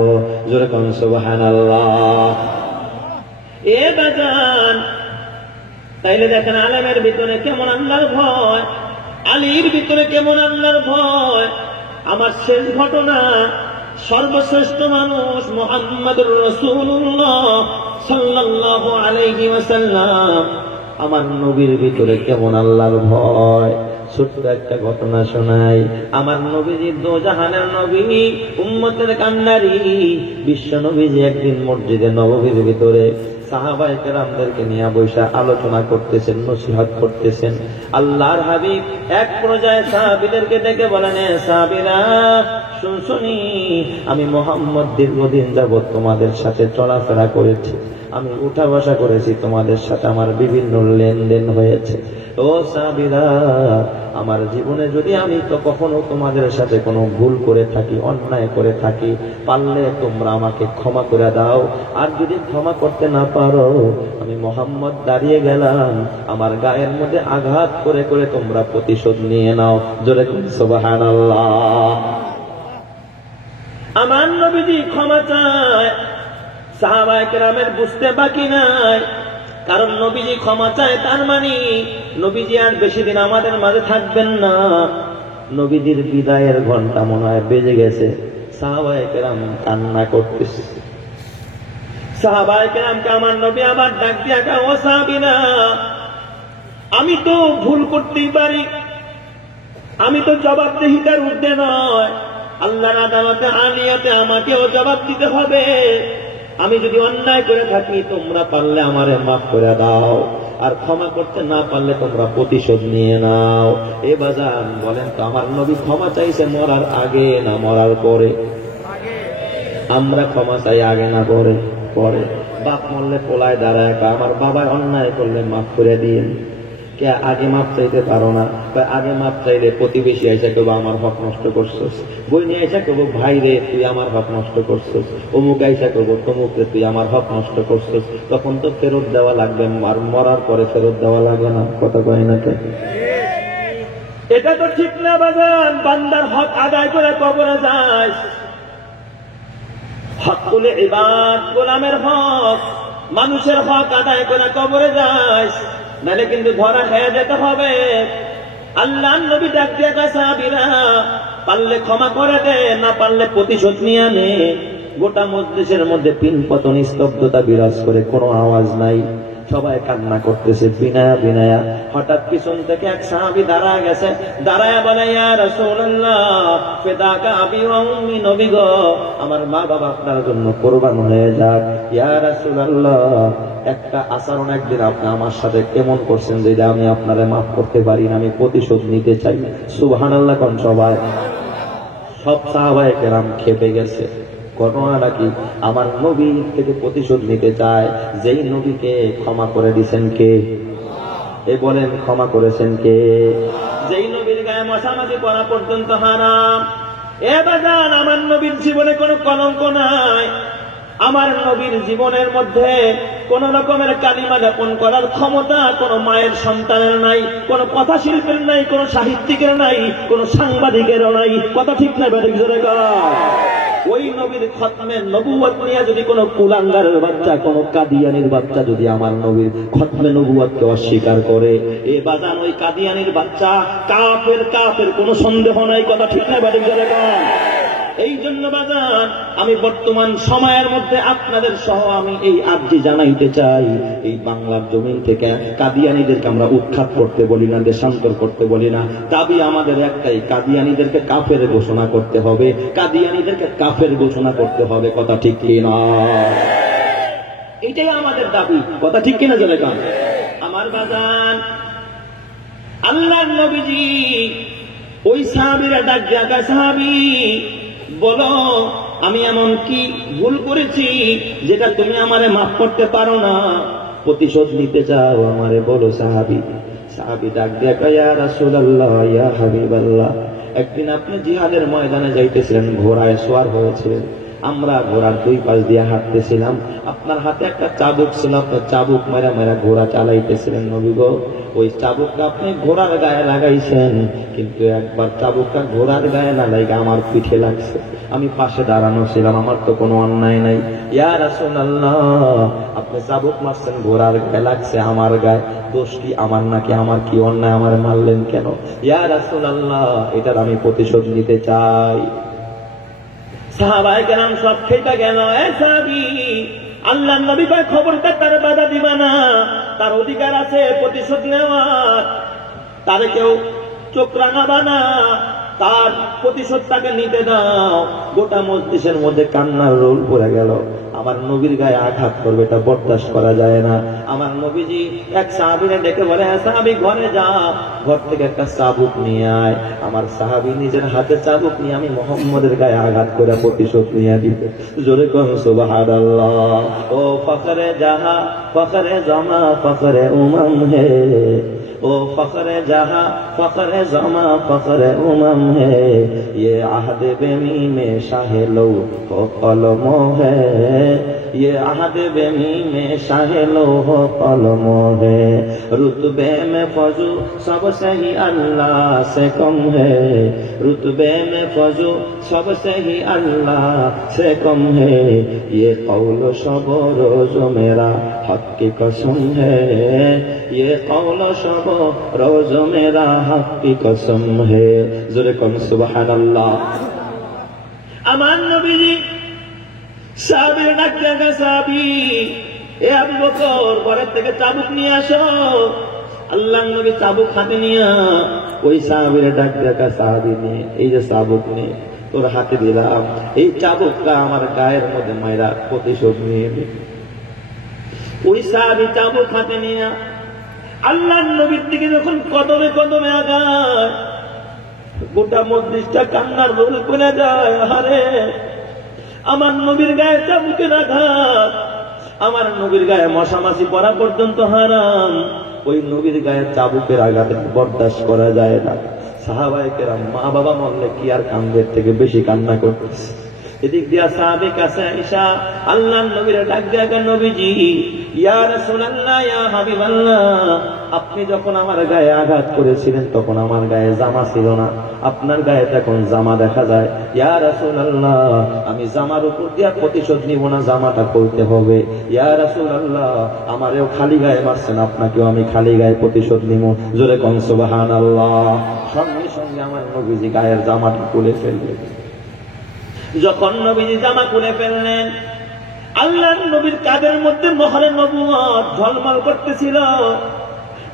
जुरकम सुबहानाल्लाह। ए बजान তাইলে দেখেন আলেমের ভিতরে কেমন আল্লাহর ভয়, আলীর ভিতরে কেমন আল্লাহর ভয়। আমার শেষ ঘটনা, সর্বশ্রেষ্ঠ মানুষ মুহাম্মদুর রাসূলুল্লাহ সাল্লাল্লাহু আলাইহি ওয়াসাল্লাম, আমার নবীর ভিতরে কেমন আল্লাহর ভয়। ছোট্ট একটা ঘটনা শোনাই। আমার নবীজি দোজাহানের নবী, উম্মতের কান্ডারি বিশ্ব নবীজি একদিন মসজিদে নববীর ভিতরে সাহাবায়ে কেরামদেরকে নিয়ে বসে আলোচনা করতেছেন, নসিহত করতেছেন। আল্লাহর হাবিব এক পর্যায়ে সাহাবীদেরকে ডেকে বলেন, সাহাবীরা শুনি, আমি মুহাম্মদ দীর্ঘদিন যাবৎ তোমাদের সাথে চলাফেরা করেছি, আমি উঠা বসা করেছি, তোমাদের সাথে আমার বিভিন্ন লেনদেন হয়েছে। ও সাহাবীরা, আমার জীবনে যদি আমি তো কখনো তোমাদের সাথে কোনো ভুল করে থাকি, অন্যায় করে থাকি, পারলে তোমরা আমাকে ক্ষমা করে দাও। আর যদি ক্ষমা করতে না পারো, আমি মুহাম্মদ দাঁড়িয়ে গেলাম, আমার গায়ের মধ্যে আঘাত করে করে তোমরা প্রতিশোধ নিয়ে নাও। জোরে সুবহানাল্লাহ। আমার নবীজি ক্ষমা চায়, সাহাবায়ে কেরামের বুঝতে বাকি নাই। কারণ নবীজি ক্ষমা চায়, তার মানে নবীজি আর বেশি দিন আমাদের মাঝে থাকবেন না। নবীজির বিদায়ের ঘন্টা মনে হয় বেজে গেছে। সাহাবায়ে কেরাম কান্না করতেছে। সাহাবায়ে কেরামকে আমার নবী আবার ডাক দিয়া কয়, ও সাহাবীরা, আমি তো ভুল করতেই পারি, আমি তো জবাবদিহিতার ঊর্ধ্বে নয়, আল্লাহর আদালতে আলিয়াতে আমাকেও জবাব দিতে হবে। আমি যদি অন্যায় করে থাকি, তোমরা পারলে আমারে মাফ করে দাও, আর ক্ষমা করতে না পারলে তোমরা প্রতিশোধ নিয়ে নাও। এ বাজান বলেন তো, আমার নবী ক্ষমা চাইছে মরার আগে না মরার পরে? আমরা ক্ষমা চাই আগে না পরে? পরে। বাপ মরলে পোলায় দাঁড়ায়, আমার বাবার অন্যায় করলে মাফ করে দিন। কে আগে মাপ চাইতে পারো না? আগে মাপ চাইলে প্রতিবেশী আইসা কেবো আমার হক নষ্ট করছস, বই নিয়ে আইসা কেবো ভাই রে তুই আমার হক নষ্ট করছস, অমুক আইসা কেবো তমুক রে তুই আমার হক নষ্ট করছস। তখন তো ফেরত দেওয়া লাগবে, আর মরার পরে ফেরত দেওয়া লাগবে না। কথা কয় না তো? এটা তো ঠিক না বাজান। বান্দার হক আদায় করে কবরে যায়, হক বলে ইবাদ, গোলামের হক, মানুষের হক আদায় করে কবরে যায়, নাহলে কিন্তু ধরা খেয়ে যেতে হবে। আল্লাহ নবী ডাক দিয়ে কয় সাহাবীরা পারলে ক্ষমা করে দে, না পারলে প্রতিশোধ নিয়ে নে। গোটা মজলিসের মধ্যে পিনপতন স্তব্ধতা বিরাজ করে, কোনো আওয়াজ নাই, সবাই কান্না করতেছে বিনায়া বিনায়া। হঠাৎ পিছন থেকে এক সাহাবী দাঁড়ায় গেছে, দাঁড়ায় বলে ইয়া রাসূলুল্লাহ ফিদাকা আবি ওয়া উম্মি, নবী গো আমার মা বাবা আপনার জন্য কুরবান হয়ে যাক। ইয়া রাসূলুল্লাহ একটা আচরণ একদিন আপনি আমার সাথে কেমন করছেন যে আমি আপনারে মাফ করতে পারি না, আমি প্রতিশোধ নিতে চাই। সুবহানাল্লাহ কোন সবাই? সব সাহাবায়ে কেরাম খেপে গেছে। ঘটনাটা কি? আমার নবী থেকে প্রতিশোধ নিতে চায়, যেই নবীকে ক্ষমা করে দিয়েছেন কে? এ বলেন ক্ষমা করেছেন কে? যেই নবীর গায়ে মশামাছি পড়া পর্যন্ত হারাম। এ বাজান আমার নবীর জীবনে কোনো কলঙ্ক নাই, আমার নবীর জীবনের মধ্যে কোন রকমের কালিমা জ্ঞাপন করার ক্ষমতা কোন মায়ের সন্তানের নাই, কোন কথা শিল্পের নাই, কোন সাহিত্যিকের নাই, কোন সাংবাদিকেরও নাই। কথা ঠিক না বেঠিক? জোরে করা। ওই নবীর খতমের নবুয়ত নিয়ে যদি কোন কুলাঙ্গারের বাচ্চা, কোন কাদিয়ানির বাচ্চা যদি আমার নবীর খতমে নবুয়তকে অস্বীকার করে, এ বাজান ওই কাদিয়ানির বাচ্চা কাফের, কাফের কোনো সন্দেহ নাই। কথা ঠিক না বেঠিক? জোরে করা। এই জন্য বাজান আমি বর্তমান সময়ের মধ্যে আপনাদের সহ আমি এই আর্জি জানাইতে চাই, এই বাংলার জমিন থেকে কাদিয়ানীদেরকে আমরা উৎখাত করতে বলি না, দেশান্তর করতে বলি না। দাবি আমাদের একটাই, কাদিয়ানীদেরকে কাফের ঘোষণা করতে হবে, কাদিয়ানীদেরকে কাফের ঘোষণা করতে হবে। কথা ঠিক কিনা? এটাই আমাদের দাবি। কথা ঠিক কিনা? জলে কান আমার বাজান। আল্লাহর নবীজি ওই সাহাবীরা ডাক দিয়া সাহাবী বলো আমি এমন কি ভুল করেছি যেটা তুমি আমারে মাফ করতে পারো না, প্রতিশোধ নিতে চাও, আমারে বলো। সাহাবী ডাক দিয়া কয় ইয়া রাসূলুল্লাহ ইয়া হাবিবাল্লাহ, একদিন আপনি জিহাদের ময়দানে যাইতেছিলেন, ঘোড়ায় সওয়ার হয়েছিলেন, আমরা ঘোড়ার দুই পাশ দিয়ে হাঁটতেছিলাম, আপনার হাতে একটা চাবুক ছিল, আপনার চাবুক মেরা মেরা ঘোড়া চালাইতেছিলেন। নবী গো ওই চাবুকটা আপনি ঘোড়ার গায়ে লাগাইছেন, কিন্তু একবার চাবুকটা ঘোড়ার গায়ে না লাগে আমার পিঠে লাগছে, আমি পাশে দাঁড়ানো ছিলাম, আমার তো কোনো অন্যায় নাই। ইয়া রাসূলুল্লাহ আপনি চাবুক মারছেন, ঘোড়ার গায়ে লাগছে, আমার গায়ে, দোষ কি আমার নাকি? আমার কি অন্যায়? আমার মারলেন কেন? ইয়া রাসূলুল্লাহ এটার আমি প্রতিশোধ নিতে চাই। সাহাবায়ে কেরাম সব খেতে গেল। এ সাহাবী আল্লাহর নবী কয় খবরদার তার বাধা দিবা না, তার অধিকার আছে প্রতিশোধ নেওয়ার, তারে কেউ চোখ রাঙাবা না, তার প্রতিশোধ তাকে নিতে দাও। গোটা মজলিসের মধ্যে কান্নার রোল পড়ে গেল। আমার নবীর গায়ে আঘাত করবে, এটা বরদাস্ত করা যায় না। আমার নবীজি এক সাহাবীরে ডেকে বলে সাহাবী ঘরে যা, ঘর থেকে একটা চাবুক নিয়ে আয়। আমার সাহাবী নিজের হাতে চাবুক নিয়ে আমি মুহাম্মদের গায়ে আঘাত করে প্রতিশোধ নিয়ে দিবে। জোরে কর সুবহানাল্লাহ। ও ফখরে জাহা ফখরে জামা ফখরে উমাম হে, ओ फखर जहां फखर जमा फखर उमम है, ये आहद बेमी में शाहे लो हो कलमो है, ये आहद बेमी में शाहे लो हो कलमो है, रुतबे में फजू सबसे ही अल्लाह से कम है, रुतबे में फजू सबसे ही अल्लाह से कम है, ये कौल शब रोज मेरा हक की कसम है, ये कौल शब रोज मेरा हक की कसम है। जोरे कौन सुबहानाल्लाह। আমার নবীজি সাহাবীর ডাক দেয়া সাহাবী, এ আবু বকর ঘরের থেকে চাবুক নিয়ে আসো। আল্লাহর নবী চাবুক হাতে নিয়ে ওই সাহাবীর ডাক দেয়া সাহাবী নিয়ে, এই যে চাবুক নিয়ে তোর হাতে দিলাম, এই চাবুকটা আমার গায়ের মধ্যে মাইরা প্রতিশোধ নিয়ে নে। ওই সাহাবী চাবুক হাতে নিয়ে আল্লাহর নবীর দিকে যখন কদমে কদমে আগায়, গোটা মজলিসটা কান্নার রোল করে যায়। আরে আমার নবীর গায়ে চাবুকের আঘাত, আমার নবীর গায়ে মশামাছি পড়া পর্যন্ত হারাম। ওই নবীর গায়ে চাবুকের আঘাত বরদাস্ত করা যায় না। সাহাবায়ে কেরাম মা বাবা মরলে কি আর কান্দের থেকে বেশি কান্না করতেছে। এদিক দিয়া সাহাবে কাছে আয়েশা আল্লাহর নবীর ডাক দেয়া, নবীজি ইয়া রাসূলুল্লাহ ইয়া হাবিবাল্লাহ, আপনি যখন আমার গায়ে আঘাত করেছিলেন তখন আমার গায়ে জামা ছিল না, আপনার গায়ে এখন জামা দেখা যায়। ইয়া রাসূলুল্লাহ, আমি জামার উপর দিয়া প্রতিশোধ নিব না, জামাটা পরতে হবে। ইয়া রাসূলুল্লাহ, আমারেও খালি গায়ে মারছেন, আপনাকেও আমি খালি গায়ে প্রতিশোধ নিব। জোরে কোন সুবহানাল্লাহ। সঙ্গে সঙ্গে আমার নবীজি গায়ের জামাটা খুলে ফেললেন। যখন নবীজি জামা খুলে ফেললেন, আল্লাহর নবীর কাঁধের মধ্যে মোহরে নবুয়ত ঝলমল করতেছিল।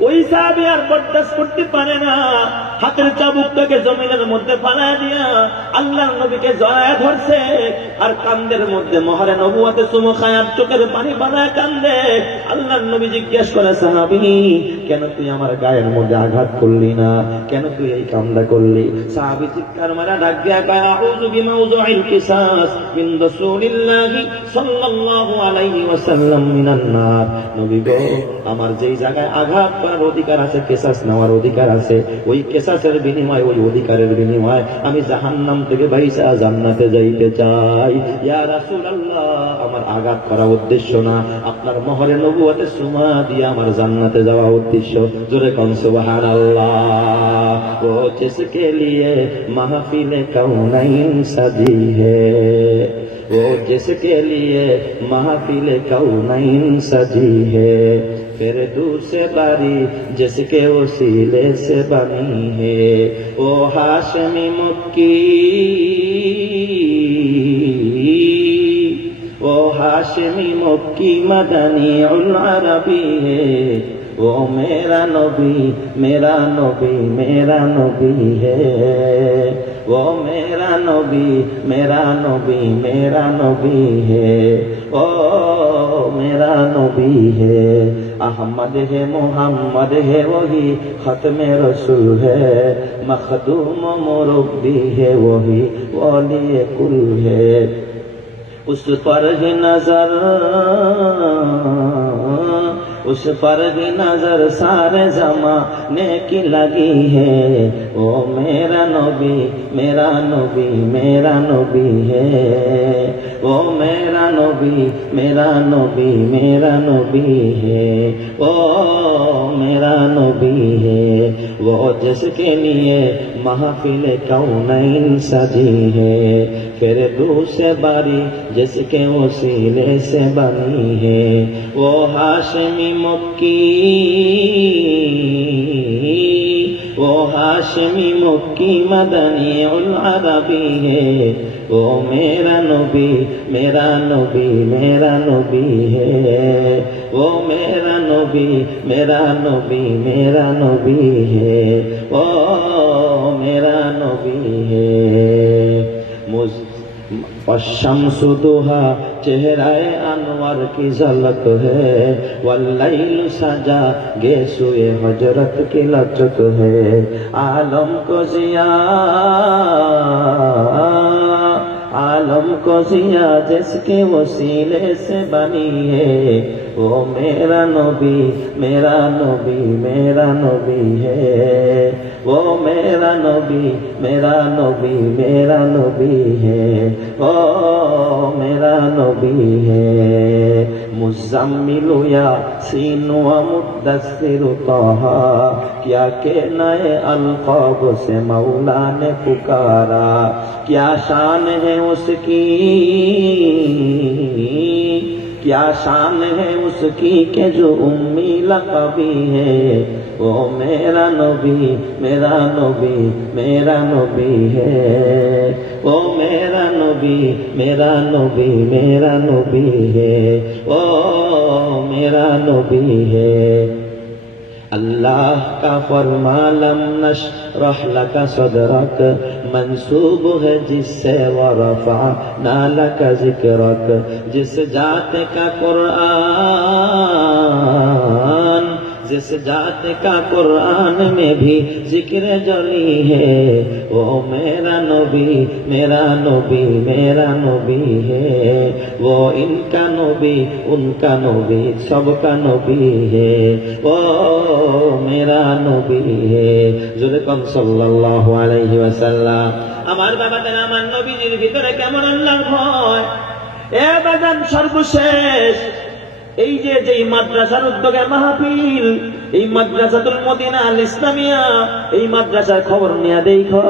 ওই সাহাবী আর বরদাস্ত করতে পারে না, হাতের চাবুকটাকে জমিনের মধ্যে ফালায় দিয়া আল্লাহর নবীকে জড়ায় ধরছে আর কান্দের মধ্যে মোহরে নবুয়তে চুমু খায় আর চোখের পানি বানায় কান্দে। আল্লাহর নবী জিজ্ঞেস করে, সাহাবী কেন তুই আমার গায়ের মধ্যে আঘাত করলি না, কেন তুই এই কামটা করলি? সাহাবী চিৎকার মারা ডাক দিয়া কয়, আউযু বিমাউযুইল কিসাস মিন রাসূলিল্লাহি সাল্লাল্লাহু আলাইহি ওয়াসাল্লাম মিনান নার। নবী গো, আমার যেই জায়গায় আঘাত করার অধিকার আছে, কেসাস নেওয়ার অধিকার আছে, ওই কেসাসের বিনিময়, ওই অধিকারের বিনিময় আমি জাহান্নাম থেকে বাইসা জান্নাতে যাইতে চাই। ইয়া রাসূলুল্লাহ, আমার আঘাত করা উদ্দেশ্য না, আপনার মোহরে নবুয়তে সুমা দিয়ে আমার জান্নাতে যাওয়া উদ্দেশ্য। জোরে কোন সুবহানাল্লাহ। ও জিসকে লিয়ে মাহফিলে কাউনাইন সাজি হে, वो जिसके लिए महफिल कौनैन सजी है, फिर दूसरे बारी जिसके वसीले से बनी है, वो हाशमी मक्की, वो हाशमी मक्की मदनी उल अरबी है, वो मेरा नबी मेरा नबी मेरा नबी है, वो मेरा नबी मेरा नबी मेरा नबी है, ओ मेरा नबी है। अहमद है मोहम्मद है वही खत्मे रसूल है, मखदूम मुरब्बी है वही वली कुल है। उस पर ही नजर, उस पर भी नजर सारे जमाने की लगी है, ओ मेरा नबी मेरा नबी मेरा नबी है, ओ मेरा नबी मेरा नबी मेरा नबी है, ओ मेरा नबी है। वो जिसके लिए महफिल कौनैन सजी है, फिर दूसरे बारी जिसके वसीले से बनी है, वो हाशमी मक्की, वो हाशमी मक्की मदनी उल अरबी है, वो मेरा नबी मेरा नबी मेरा नबी है, वो मेरा नबी मेरा नबी मेरा नबी है, वो मेरा नबी है। शम्सु दुहा चेहराए अनवर की झलक है, वल्लैल सजा गेसुए हजरत की लचक है, आलम को जिया आलम को जिया जिसके वसीले से बनी है, वो मेरा नबी मेरा नबी मेरा नबी है, वो मेरा नबी मेरा नबी मेरा नबी है, वो मेरा नबी है। मुज़म्मिलु यासीन व मुद्दस्सिर तहा, क्या के नए अलक़ाब से मौला ने पुकारा, क्या शान है उसकी, क्या शान है उसकी के जो उम्मी लक़बी है, वो मेरा नबी मेरा नबी मेरा नबी है, वो मेरा नबी मेरा नबी मेरा नबी है, वो मेरा नबी है। अल्लाह का फरमा लम नशरह लका सदरक मंसूब है जिससे वरफ़अना लका ज़िक्रक, जिस जात का कुरान जिस जात का कुरान में भी जिक्र जली है, वो मेरा नबी मेरा नबी मेरा नबी है, वो इनका नबी उनका नबी सबका नबी है, वो मेरा नबी है। जुलकम সাল্লাল্লাহু আলাইহি ওয়াসাল্লাম। আমার বাবাদের আমার নবীজির ভিতরে কেমন আল্লাহর ভয়। এ বাজান সর্বশেষ এই যে মাদ্রাসার উদ্যোগে মাহফিল, এই মাদ্রাসাতুল মদিনা আল ইসলামিয়া, এই মাদ্রাসার খবর নিয়ে দেখো,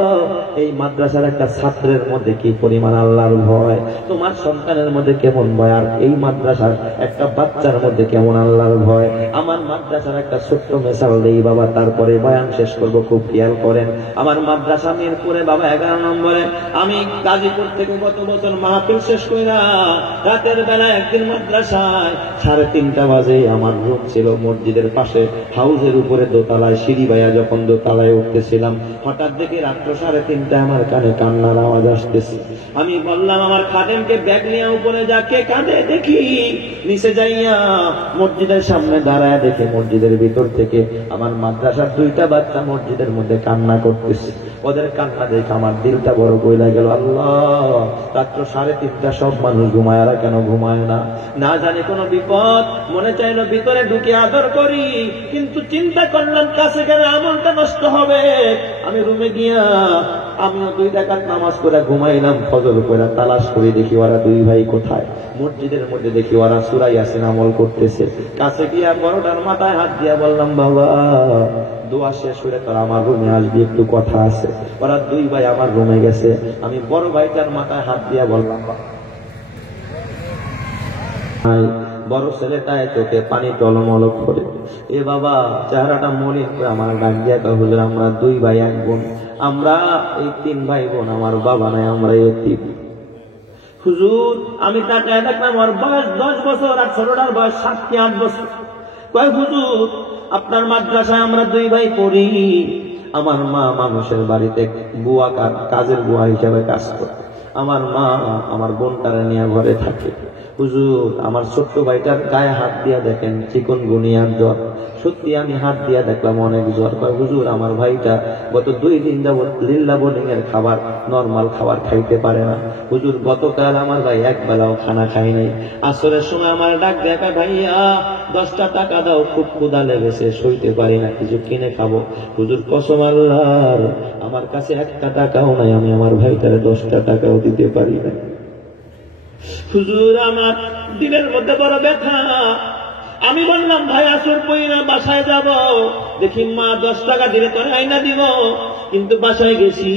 এই মাদ্রাসার একটা ছাত্রের মধ্যে কি পরিমাণ আল্লাহর ভয়, তোমার সন্তানের মধ্যে কেমন ভয়, আর এই মাদ্রাসার একটা বাচ্চার মধ্যে কেমন আল্লাহর ভয়। আমার মাদ্রাসার একটা ছোট্ট মেসাল দেই বাবা, তারপরে বয়ান শেষ করবো, খুব খেয়াল করেন। আমার মাদ্রাসা মিরপুরে বাবা 11 নম্বরে। আমি গাজীপুর থেকে গত বছর মাহফিল শেষ কইরা রাতের বেলা একদিন মাদ্রাসায় 3:30 বাজে আমার রুম ছিল মসজিদের পাশে, হাউসের উপরে দোতলায়, সিঁড়ি বাইয়া যখন দোতলায় উঠতেছিলাম, হঠাৎ দেখি রাত্র 3:30 আমার কানে কান্নার আওয়াজ আসতেছে। আমি বললাম আমার খাদেমকে ব্যাগ নিয়ে উপরে যা, কে কাঁদে দেখি। নিচে যাইয়া মসজিদের সামনে দাঁড়ায় দেখে মসজিদের ভিতর থেকে আমার মাদ্রাসার 2টা বাচ্চা মসজিদের মধ্যে কান্না করতেছে। ওদের কান্না দেখে আমার দিলটা বড় কইলা গেল, আল্লাহ রাত্র 3:30 সব মানুষ ঘুমায়, এরা কেন ঘুমায় না? না জানি কোনো বিপদ, মনে চাইলো ভিতরে ঢুকে আদর করি, কিন্তু চিন্তা করলাম কাছে গেলে আমলটা নষ্ট হবে। আমি রুমে গিয়া আমিও 2 রাকাত নামাজ পড়ে ঘুমাইলাম। ফজর পড়ে তালাশ করে দেখি ওরা 2 ভাই কোথায়। মসজিদের মধ্যে দেখি ওরা সূরা ইয়াসিন আমল করতেছে। কাছে গিয়া বড়টার মাথায় হাত দিয়া বললাম, বাবা দোয়া শেষ হলে তোর আমার রুমে আসবি, একটু কথা আছে। ওরা 2 ভাই আমার রুমে গেছে। আমি বড় ভাইটার মাথায় হাত দিয়া বললাম, বড় ছেলেটায় চোখে পানি টলমল করে। এ বাবা চেহারাটা মলিন করে আমার ডাক দিয়া কয়, হুজুর আমরা 2 ভাই 1 বোন, আমরা এই 3 ভাই বোন, আমার বাবা নাই, আমরা এতিম। হুজুর আমি তাকায় দেখলাম আমার বয়স 10 বছর আর ছোটটার বয়স 7 কি 8 বছর। কয় হুজুর আপনার মাদ্রাসায় আমরা 2 ভাই পড়ি। আমার মা মানুষের বাড়িতে বুয়া কাজের বুয়া হিসাবে কাজ করে, আমার মা আমার বোনটারে নিয়ে ঘরে থাকে। হুজুর আমার ছোট্ট ভাইটার গায়ে হাত দিয়া দেখেন চিকুনগুনিয়ার জ্বর। সত্যি আমি হাত দিয়া দেখলাম অনেক জ্বর। হুজুর আমার ভাইটা গত 2 দিন যাবত লিল্লা বোর্ডিং এর খাবার, নরমাল খাবার খাইতে পারে না। হুজুর গতকাল আমার ভাই 1 বেলাও খানা খাই নাই। আসরের সময় আমার ডাক দেখা, ভাইয়া 10টা টাকা দাও, খুব ক্ষুধা লেগেছে, সইতে পারি না, কিছু কিনে খাবো। হুজুর কসম আল্লাহর আমার কাছে 1টা টাকাও নাই, আমি আমার ভাইটারে 10টা টাকাও দিতে পারি না। হুজুর আমার দিলের মধ্যে বড় ব্যথা। আমি বললাম ভাই আসর পইরা বাসায় যাব, দেখি মা 10 টাকা দিলে তোর আইনা দিব। কিন্তু বাসায় গেছি,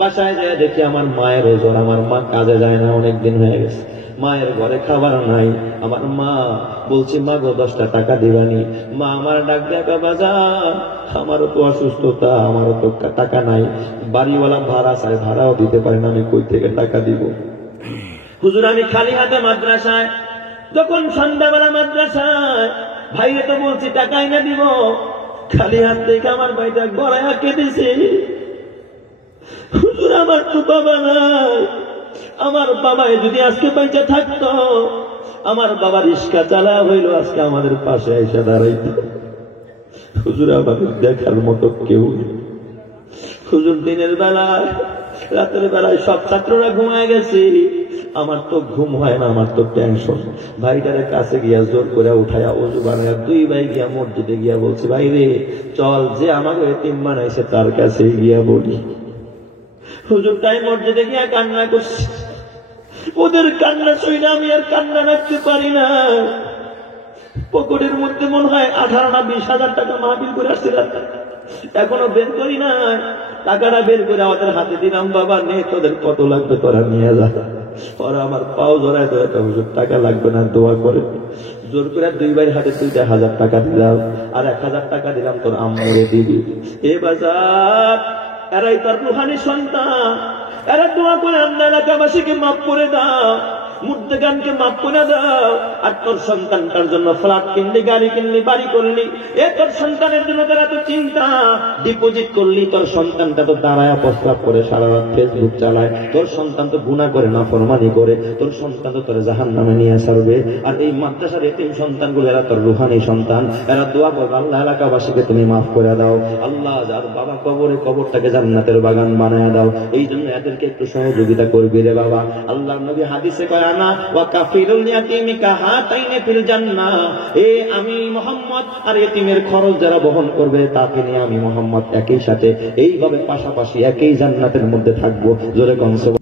বাসায় যায় দেখি আমার মায়ের জ্বর, আমার মা কাজে যায় না, অনেকদিন হয়ে গেছে, মায়ের ঘরে খাবার নাই। আমার মা বলছি, মা গো 10টা টাকা দিবানি। মা আমার ডাক দেখা, বাজার আমারও তো অসুস্থতা, আমারও তো টাকা নাই, বাড়িওয়ালা ভাড়া চাই, ভাড়াও দিতে পারে না, আমি কই থেকে টাকা দিব? হুজুর আমি খালি হাতে মাদ্রাসায়, যখন সন্ধ্যাবেলা মাদ্রাসায় ভাইরে তো বলছি টাকা এনে দিব, খালি হাত থেকে আমার ভাইটা গলায় কেঁদেছে। হুজুর আমার তো বাবা নাই, আমার বাবায় যদি আজকে বাইচা থাকতো, আমার বাবা রিস্কা চালা হইল আজকে আমাদের পাশে এসে দাঁড়াইত। হুজুর আমাদের দেখার মতো কেউ নেই। হুজুর দিনের বেলায় রাতের বেলায় সব ছাত্ররা ঘুমায় গেছে, আমার তো ঘুম হয় না, আমার তো টেনশন। ভাইটারে কাছে গিয়া জোর করে উঠাইয়া ওযু বানাইয়া 2 ভাই গিয়া মসজিদে গিয়া বলছি, ভাই রে চল, যে আমাকে এতিম বানাইছে তার কাছে গিয়া বলি। হুজুর তাই মসজিদে গিয়া কান্না করছি। ওদের কান্না শুনে আমি আর কান্না রাখতে পারি না। পকেটের মধ্যে মনে হয় 18 না 20,000 টাকা মাহফিল করে আসছে, এখনো বের করি না। টাকাটা বের করে ওদের হাতে দিলাম, বাবা নে, তোদের কত লাগবে তোরা নিয়ে যা। ওরা আমার পাও জড়ায় ধরে, হুজুর টাকা লাগবে না, দোয়া করে। জোর করে 2 ভাইয়ের হাতে 2,000 টাকা দিলাম, আর 1,000 টাকা দিলাম তোর আম্মুরে দিবি। এ বাজার এরাই তোর রুহানি সন্তান, এরা দোয়া করে আল্লাহ এলাকাবাসীকে মাফ করে দাও, মুর্দেগানকে মাফ করে দাও। আর তোর সন্তানটার জন্য ফ্ল্যাট কিনলি, গাড়ি কিনলি, বাড়ি করলি, এ তোর সন্তানের জন্য যারা তো চিন্তা ডিপোজিট করলি, তোর সন্তানটা তো দাঁড়ায় প্রস্তাব করে সারা রাত ফেসবুক চালায়, তোর সন্তান তো গুনাহ করে নাফরমানি করে, তোর সন্তান তো তোর জাহান্নামে নিয়ে ছাড়বে। আর এই মাদ্রাসার এতিম সন্তানগুলো এরা তোর রুহানি সন্তান, এরা দোয়া করবে আল্লাহ এলাকাবাসীকে তুমি মাফ করে দাও, আল্লাহ যার বাবা কবরে কবরটাকে জান্নাতের বাগান বানায় দাও। এই জন্য এদেরকে একটু সহযোগিতা করবি রে বাবা। আল্লাহর নবী হাদিসে কয় আনা ওয়া কাফিরুল ইয়াতিমি কাহাতাইনি ফিল জান্নাহ, এ আমি মুহাম্মদ আর এতিমের খরচ যারা বহন করবে তাকে নিয়ে আমি মুহাম্মদ একই সাথে এইভাবে পাশাপাশি একই জান্নাতের মধ্যে থাকবো। জোরে কনসে